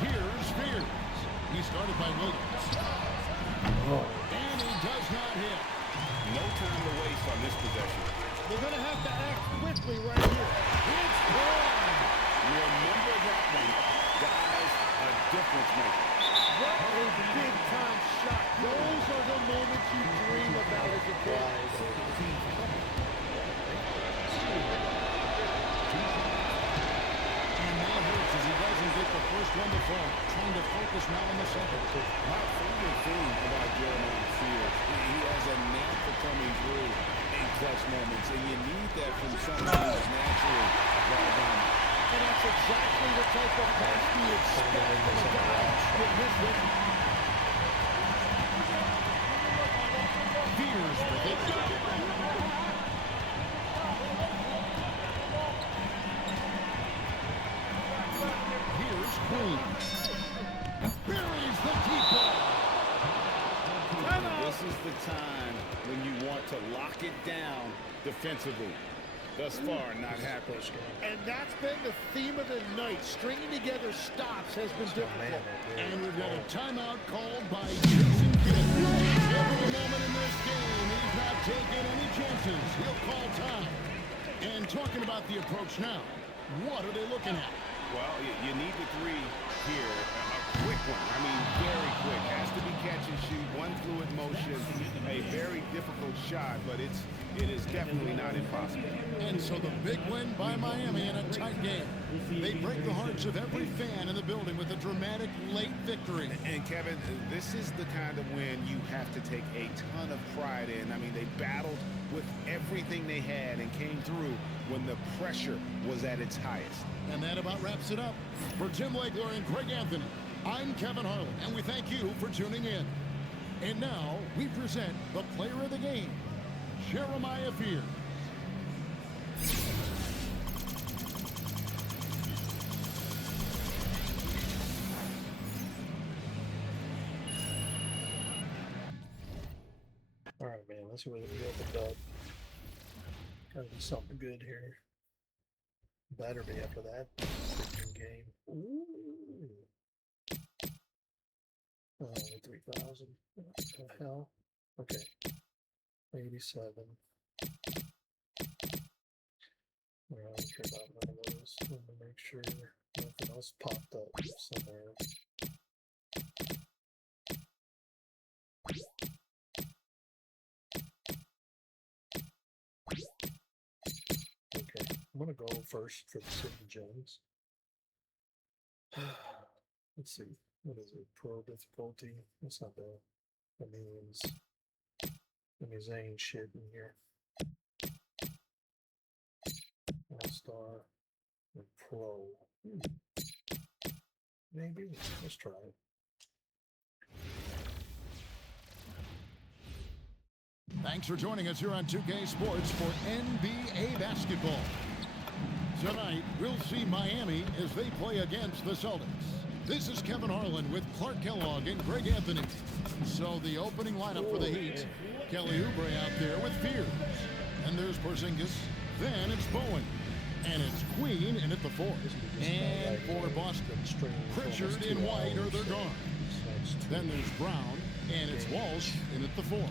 Here's Fears. He started by Williams. And he does not hit. No time to waste on this possession. They're going to have to act quickly right here. It's gone. Remember that one. Guys, a difference maker. What a big-time shot. Those are the moments you dream about as a player. And that hurts as he doesn't get the first one to fall. Trying to focus now on the second. My favorite thing about Jeremiah Fears, he has a knack for coming through in clutch moments, and you need that from someone who's naturally right on. And that's exactly the type of pass we expect from a guy with his rhythm. Fears with it. defensively. Thus far, not happening. And that's been the theme of the night. Stringing together stops has been difficult. And we've got a timeout called by Jason Kidd. Every moment in this game, he's not taking any chances. He'll call time. And talking about the approach now, what are they looking at? Well, you need the three here. A quick one. I mean, very quick. Has to be catch and shoot. One fluid motion. A very difficult shot, but it is definitely not impossible. And so the big win by Miami in a tight game. They break the hearts of every fan in the building with a dramatic late victory. And Kevin, this is the kind of win you have to take a ton of pride in. I mean, they battled with everything they had and came through when the pressure was at its highest. And that about wraps it up. For Tim Legler and Greg Anthony, I'm Kevin Harlan, and we thank you for tuning in. And now we present the player of the game, Jeremiah Fear. All right, man. Let's see what we opened up. Gotta be something good here. Better be after that freaking game. Ooh. 3,000. What the hell? Okay. 87. Well, I don't care about none of those. I want to make sure nothing else popped up somewhere. Okay, I'm gonna go first for the City Gems. Let's see, what is it? Pro difficulty? That's not bad. That means there ain't shit in here. All-Star and Pro. Maybe. Let's try it. Thanks for joining us here on 2K Sports for NBA basketball. Tonight, we'll see Miami as they play against the Celtics. This is Kevin Harlan with Clark Kellogg and Greg Anthony. So the opening lineup for the Heat, Kelly Oubre out there with Fears. And there's Porzingis. Then it's Bowen. And it's Queen in at the 4. And for Boston, Pritchard and White are their guards. Then there's Brown. And it's Walsh in at the 4.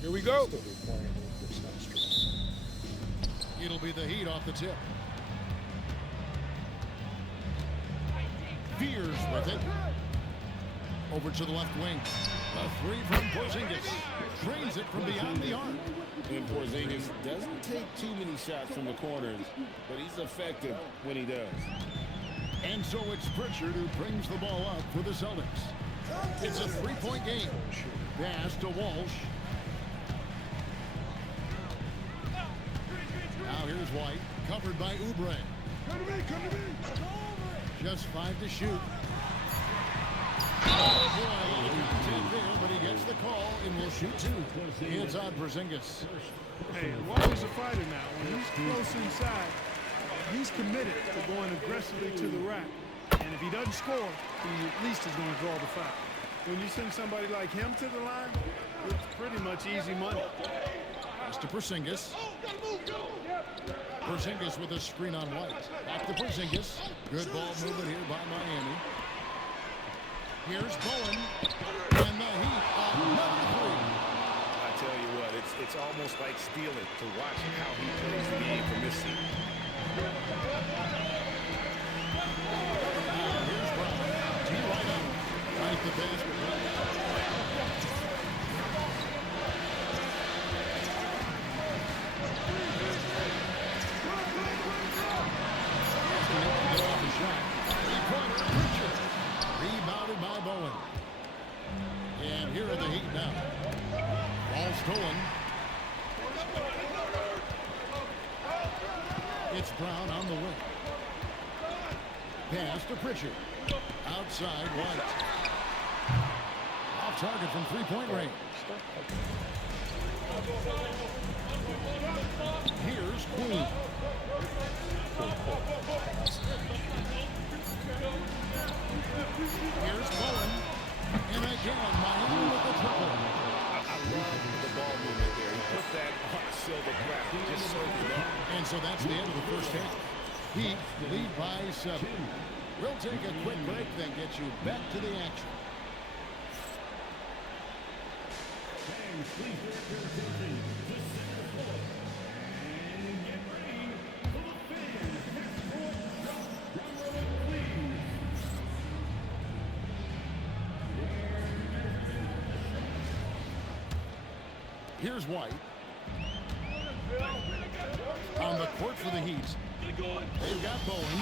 Here we go. It'll be the Heat off the tip. Fears with it. Over to the left wing. A 3 from Porzingis. Drains it from beyond the arc. And Porzingis doesn't take too many shots from the corners, but he's effective when he does. And so it's Pritchard who brings the ball up for the Celtics. It's a 3-point game. Pass to Walsh. Now here's White, covered by Oubre. Come to me, come to me. Just 5 to shoot. Oh boy, a lot of contact there, but he gets the call and will shoot 2. It's on Porzingis. Hey, Wally's a fighter now. When he's close inside, he's committed to going aggressively to the rack. And if he doesn't score, he at least is going to draw the foul. When you send somebody like him to the line, it's pretty much easy money. Pass to Porzingis. Porzingis with a screen on White. Back to Porzingis. Good ball movement here by Miami. Here's Bowen. And the Heat another 3. I tell you what, it's almost like stealing to watch how he plays the game from this seat. Here's Brown. Right up. Right at the basket. Rebounded by Bowen. And here are the Heat now. Ball stolen. It's Brown on the wing. Pass to Pritchard. Outside White. Off target from 3-point range. Here's Queen. Here's Bowen. And again, Miami with the triple. I first half. Heat lead by 7. We'll take a quick break, then get you back to the action. Fans, please direct your attention to center court. And get ready for the fan half-court shot. Drum roll, please. Here's White. On the court for the Heat. They've got Bowen.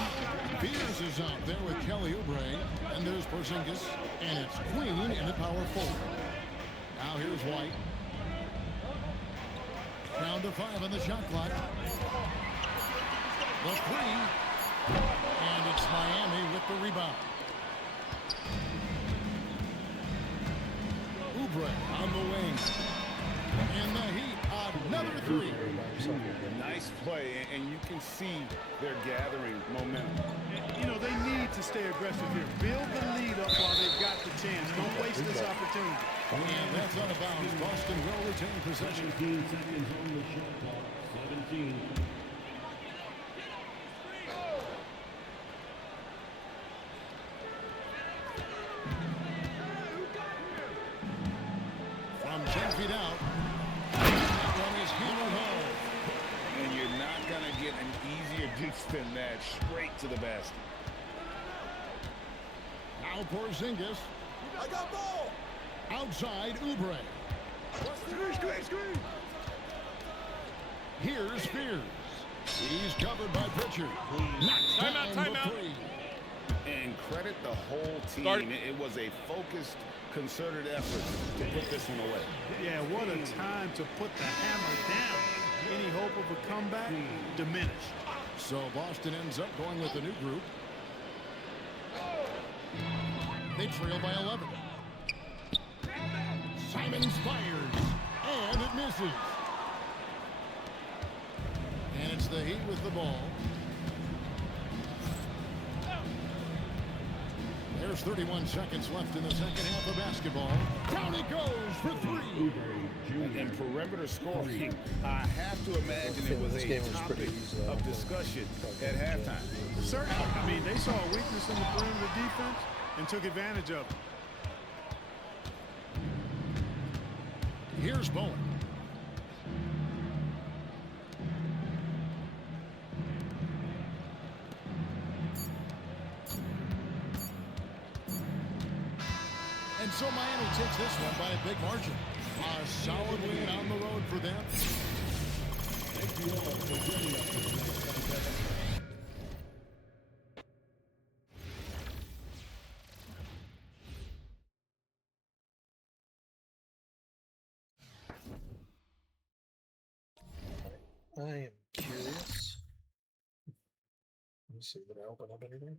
Beers is out there with Kelly Oubre. And there's Porzingis. And it's Queen in the power forward. Now here's White. Down to 5 on the shot clock. The 3. And it's Miami with the rebound. Oubre on the wing. And the Heat, another 3. Nice play, and you can see they're gathering momentum. You know, they need to stay aggressive here. Build the lead up while they've got the chance. Don't waste this opportunity. And that's out of bounds. Boston will retain possession. 17 seconds on the shot clock. 17. From 10 feet out. That one is hammered home. And you're not going to get an easier deuce than that. Straight to the basket. Now Porzingis. I got ball. Outside Oubre. Screen. Here's Spears. He's covered by Pritchard. Knocks down the 3. And credit the whole team. It was a focused, concerted effort to put this one away. Yeah, what a time to put the hammer down. Any hope of a comeback diminished. So Boston ends up going with the new group. They trail by 11. Simons fires. And it misses. And it's the Heat with the ball. There's 31 seconds left in the second half of basketball. Down it goes for 3. And perimeter scoring, I have to imagine it was a topic of discussion at halftime. Certainly. I mean, they saw a weakness in the perimeter defense and took advantage of it. Here's Bowen. And so Miami takes this one by a big margin. A solid win on the road for them. Thank you all for joining us for tonight's I am curious. Let me see, did I open up anything?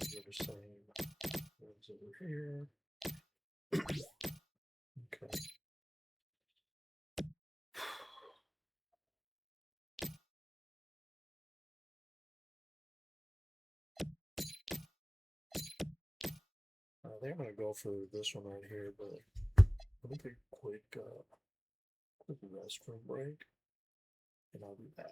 These are the same ones over here. Okay. I think I'm gonna go for this one right here, but let me take a quick restroom break, and I'll be back.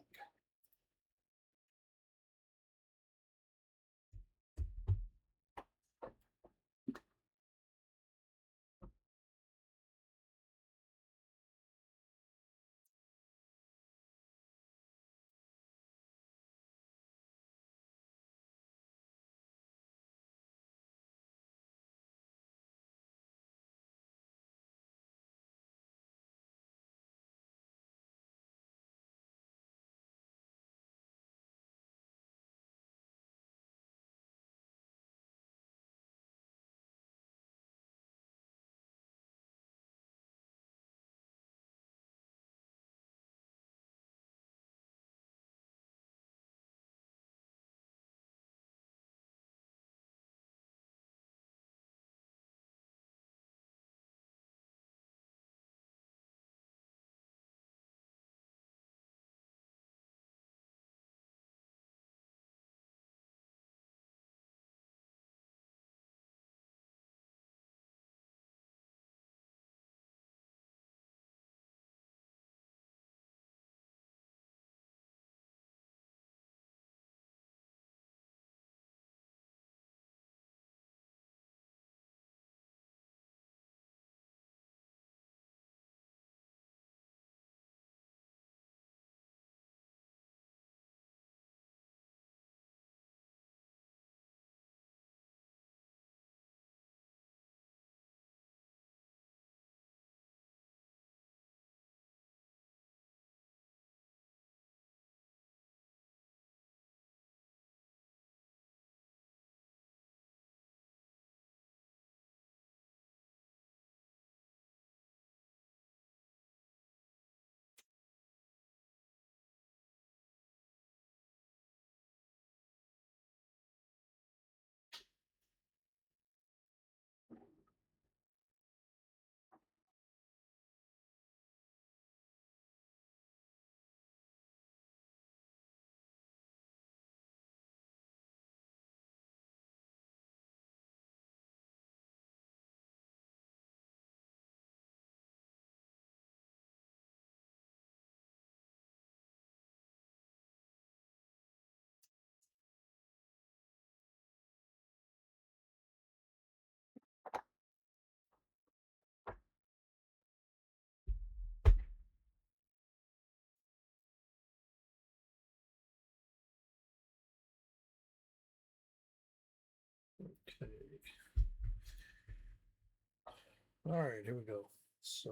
All right, here we go. So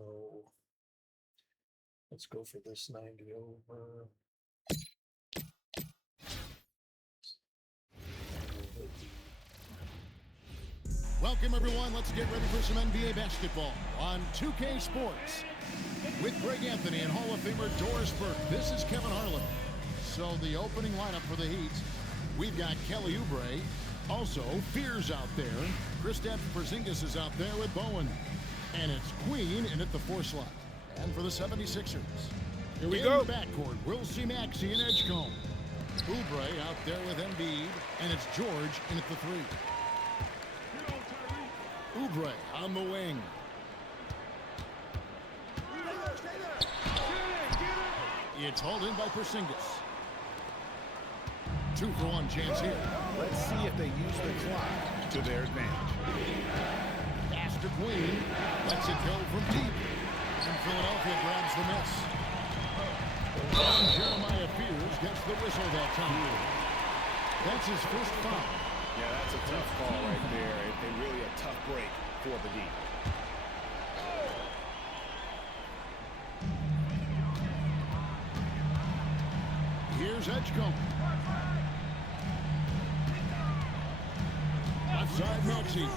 let's go for this 90 over. Welcome, everyone. Let's get ready for some NBA basketball on 2K Sports. With Greg Anthony and Hall of Famer Doris Burke, this is Kevin Harlan. So the opening lineup for the Heat, we've got Kelly Oubre. Also, Fears out there. Kristaps Porzingis is out there with Bowen. And it's Queen in at the 4 slot. And for the 76ers, here we go. In the backcourt, we'll see Maxey and Edgecombe. Oubre out there with Embiid, and it's George in at the 3. Oubre on the wing. It's hauled in by Porzingis. 2-for-1 chance here. Let's see if they use the clock to their advantage. Pass to Queen. Lets it go from deep. And Philadelphia grabs the miss. And Jeremiah Fears gets the whistle that time. That's his first foul. Yeah, that's a tough call right there. And really a tough break for the D. Here's Edgecombe. Outside Maxey.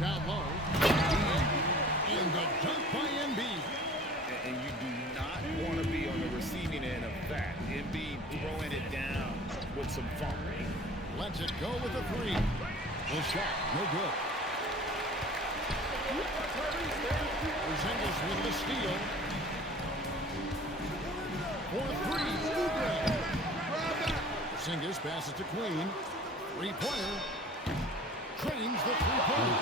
Down low. And the dunk by Embiid. And you do not want to be on the receiving end of that. Embiid throwing it down with some funk. Lets it go with a 3. The shot, no good. Porzingis with the steal. For 3, Oubre. Porzingis passes to Queen. 3-pointer. Trains the 3-pointer.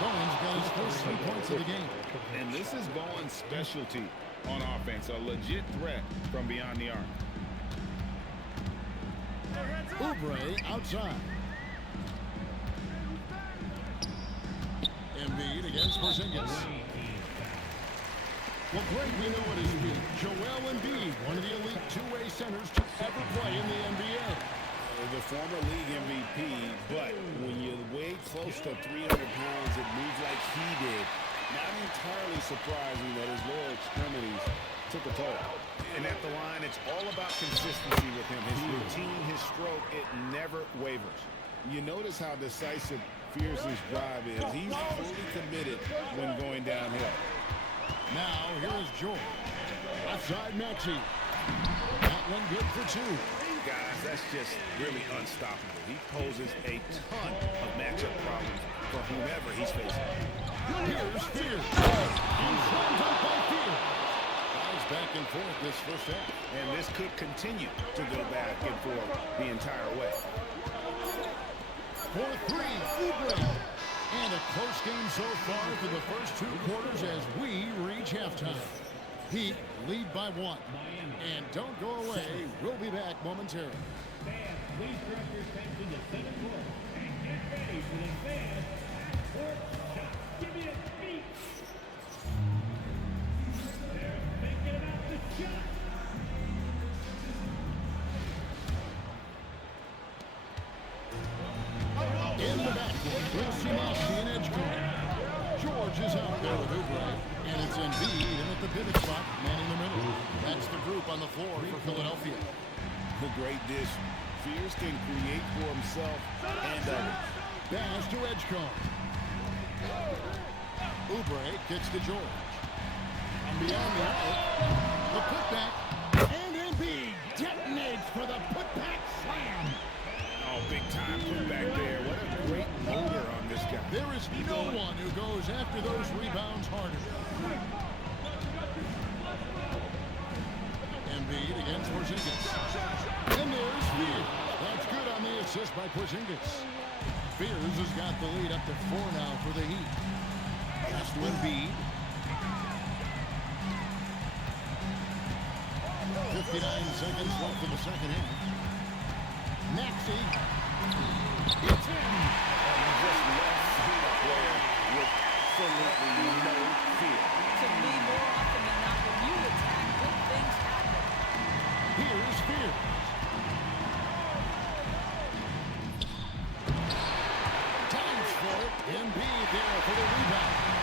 Bowen's got his first 3 points of the game. And this is Bowen's specialty on offense. A legit threat from beyond the arc. Oubre outside. Embiid against Porzingis. Well, Greg, we know what his speed. Joel Embiid, one of the elite two-way centers to ever play in the NBA. The former league MVP, but when you weigh close to 300 pounds, it moves like he did. Not entirely surprising that his lower extremities took a toll. And at the line, it's all about consistency with him. His routine, his stroke, it never wavers. You notice how decisive Fears' drive is. He's fully committed when going downhill. Now, here is George. Outside Maxey. That one good for 2. Guys, that's just really unstoppable. He poses a ton of matchup problems for whomever he's facing. Here's Fears. And slam dunk by Fears. Guys back and forth this first half. And this could continue to go back and forth the entire way. For 3, Oubre. And a close game so far for the first 2 quarters as we reach halftime. Heat lead by 1. And don't go away. We'll be back momentarily. Fans, please direct your attention to 7th court and get ready for the fans court shot. Give me a beat. They're thinking about the shot. In the backcourt, we'll see Maxey and Edgecombe. George is out there with Oubre. And it's Embiid in at the pivot spot, man in the middle. That's the group on the floor for Philadelphia. The great dish. Fears can create for himself and others. Pass to Edgecombe. Oubre kicks to George. And beyond the arc, the putback. And Embiid detonates for the putback slam. Oh, big time putback there. What a great motor on this guy. There is no one who goes after those rebounds harder. Embiid against Porzingis. And there's Fears. That's good on the assist by Porzingis. Fears has got the lead up to 4 now for the Heat. Pass to Embiid. 59 seconds left in the second half. Maxey. It's in. And just left field player with absolutely no fear. To me, more often than not, when you attack, good things happen. Here's Fears. Times for it. Embiid there for the rebound.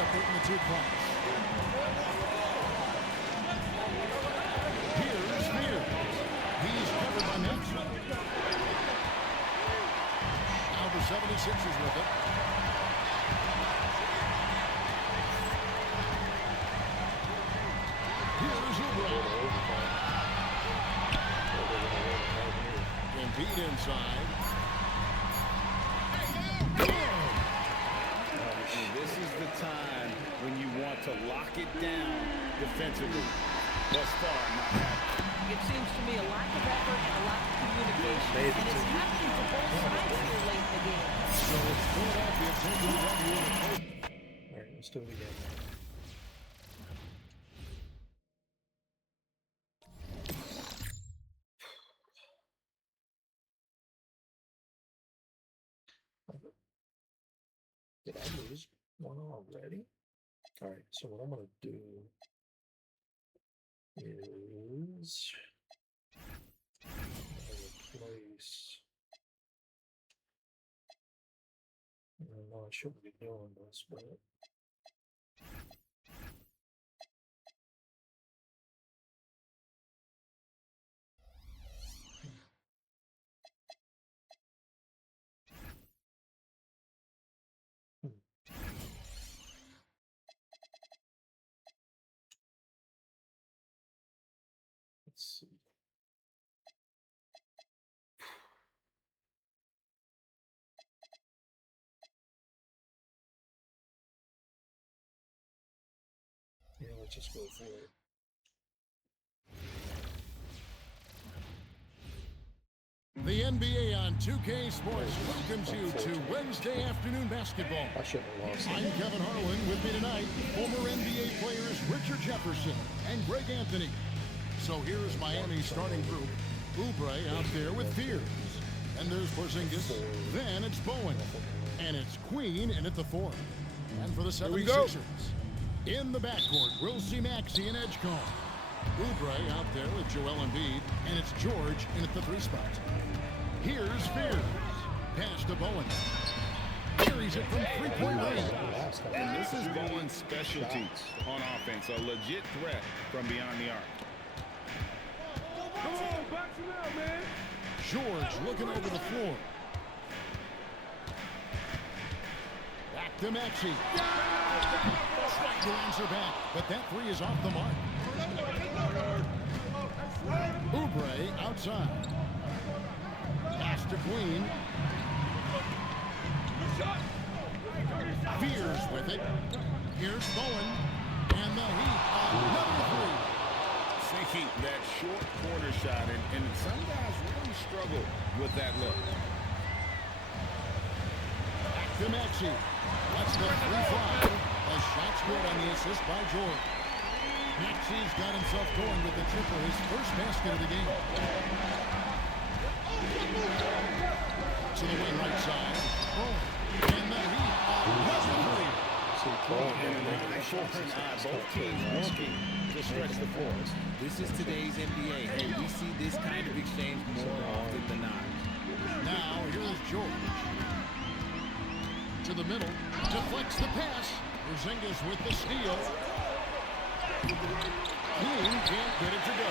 separating the two clubs. Here's Spears. He's covered by Maxwell. Now the 76ers with it. Here's Uber. Embiid inside. This is the time when you want to lock it down defensively. Thus far, not happening. It seems to me a lack of effort and a lack of communication, and it's happening to both sides here late in the game. So it's Philadelphia taking the W in the post. All right, let's do it again. Did I lose one already? All right, so what I'm going to do is replace. I know I shouldn't be doing this, but let's see. Yeah, let's just go for it. The NBA on 2K Sports welcomes you to Wednesday afternoon basketball. I shouldn't have lost. I'm Kevin Harlan. With me tonight, former NBA players Richard Jefferson and Greg Anthony. So here's Miami's starting group. Oubre out there with Fears. And there's Porzingis. Then it's Bowen. And it's Queen in at the 4. And for the 76ers, in the backcourt, we'll see Maxey and Edgecombe. Oubre out there with Joel Embiid. And it's George in at the 3 spot. Here's Fears. Pass to Bowen. Carries it from three-point range. And this is Bowen's specialty on offense, a legit threat from beyond the arc. Come on, box it out, man. George looking over the floor. Back to Maxey. Tried to answer back, but that 3 is off the mark. Oubre outside. Pass to Queen. Fears with it. Here's Bowen. And the Heat another 3. Sinking that short corner shot, and some guys really struggle with that look. Back to Maxey. That's the 3 fly. A shot's good on the assist by George. Maxey's got himself going with the triple, his first basket of the game. To the wing right side. And the Heat another 3. Both teams working to stretch the floor. This is today's NBA. Hey, we see this kind of exchange more often than not. Now, here's George. To the middle. Deflects the pass. Porzingis with the steal. Queen can't get it to go.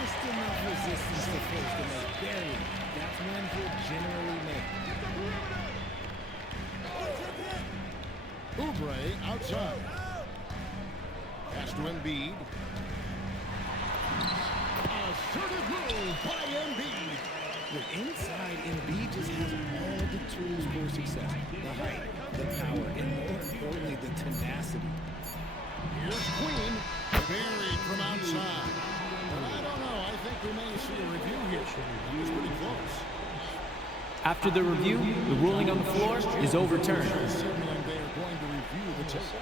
Just enough resistance to force the most barrier. That's one he'll generally make. Oubre outside. Pass to Embiid. Assertive move by Embiid. With inside, Embiid just has all the tools for success. The height, the power, and more importantly, the tenacity. Here's Queen. Buried from outside. But I don't know. I think we may see a review here. He was pretty close. After the review, the ruling on the floor is overturned. Signaling they are going to review the tape.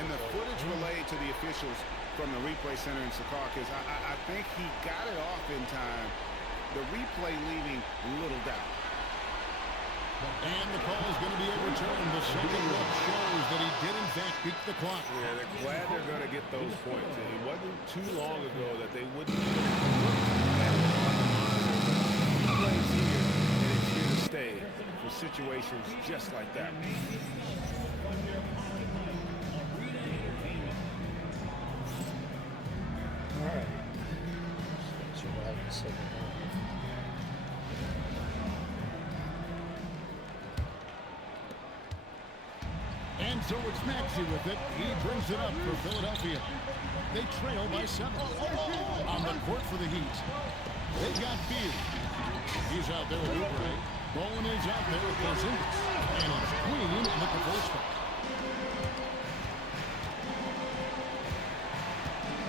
And the footage relayed to the officials from the replay center in Secaucus, I think he got it off in time. The replay leaving little doubt. And the call is going to be overturned. The second look shows that he did in fact beat the clock. Yeah, they're glad they're going to get those points. And it wasn't too long ago that they wouldn't. Plays here, and it's here to stay for situations just like that. And so it's Maxey with it. He brings it up for Philadelphia. They trail by 7. On the court for the Heat. They got Beard. He's out there with Oubre. Bowen is out there with Porzingis. And it's Queen looking for a spot.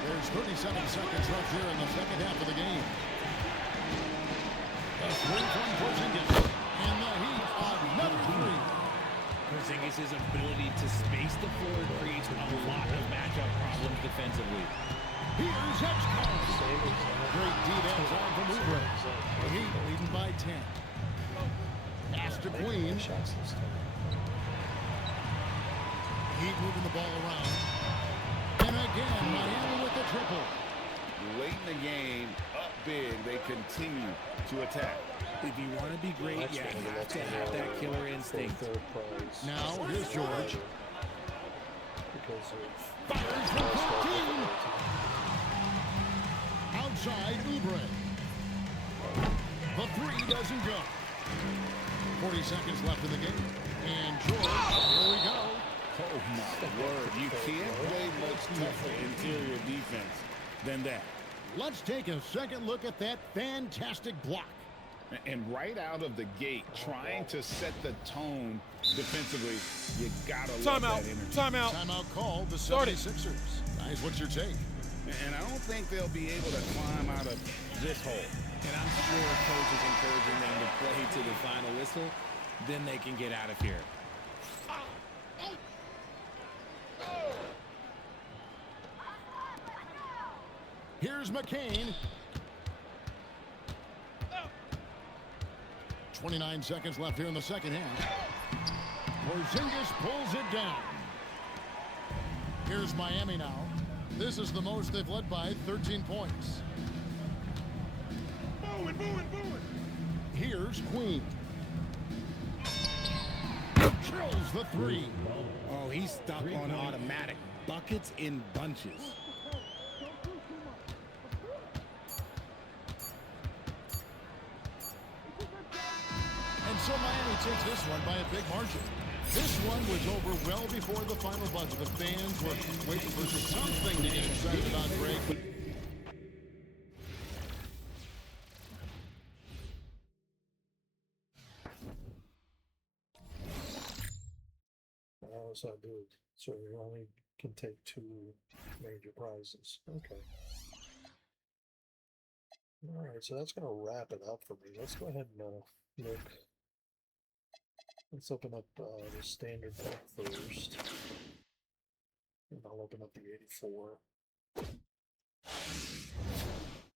There's 37 seconds left here in the second half of the game. A three from Porzingis. And the Heat on another three. Porzingis' ability to space the floor creates a lot of matchup problems defensively. Here's Edgecombe. Great D-down time from Oubre. The Heat leading by 10. Pass to Queen. Heat moving the ball around. And again, Miami with the triple. Late in the game, up big, they continue to attack. If you want to be great, you have to have that killer instinct. Now, here's George. Because of Fires from 15. Outside, Oubre. The three doesn't go. 40 seconds left in the game. And George, here we go. Oh, my word. You can't play much tougher interior defense than that. Let's take a second look at that fantastic block. And right out of the gate, trying to set the tone defensively, you got to love that energy. Timeout called the 76ers. Guys, what's your take? And I don't think they'll be able to climb out of this hole. And I'm sure coach is encouraging them to play to the final whistle. Then they can get out of here. Here's McCain. 29 seconds left here in the second half. Porzingis pulls it down. Here's Miami now. This is the most they've led by 13 points. Here's Queen. Drills the three. Oh, he's stuck on automatic. Buckets in bunches. And so Miami takes this one by a big margin. This one was over well before the final buzzer. The fans were waiting for something to get excited about, Greg. So I do. So you only can take 2 major prizes. Okay. All right, so that's going to wrap it up for me. Let's go ahead and look. Let's open up the standard pack first. And I'll open up the 84.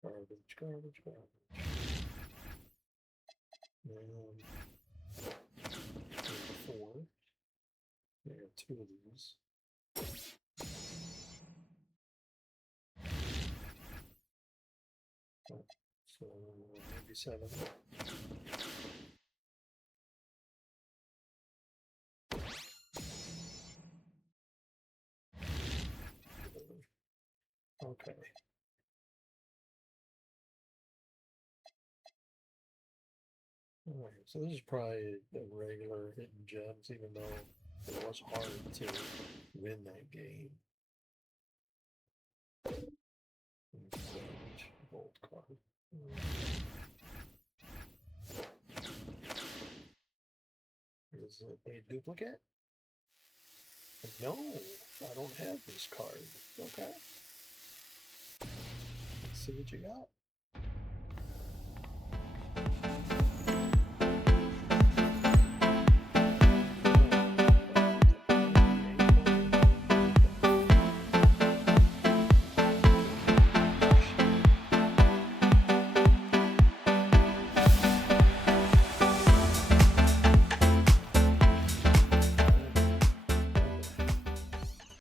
Garbage. And 84. I got 2 of these. So 87. Okay. Alright, so this is probably a regular hitting gems, even though it was hard to win that game. Gold card. Is it a duplicate? No, I don't have this card. Okay. Let's see what you got.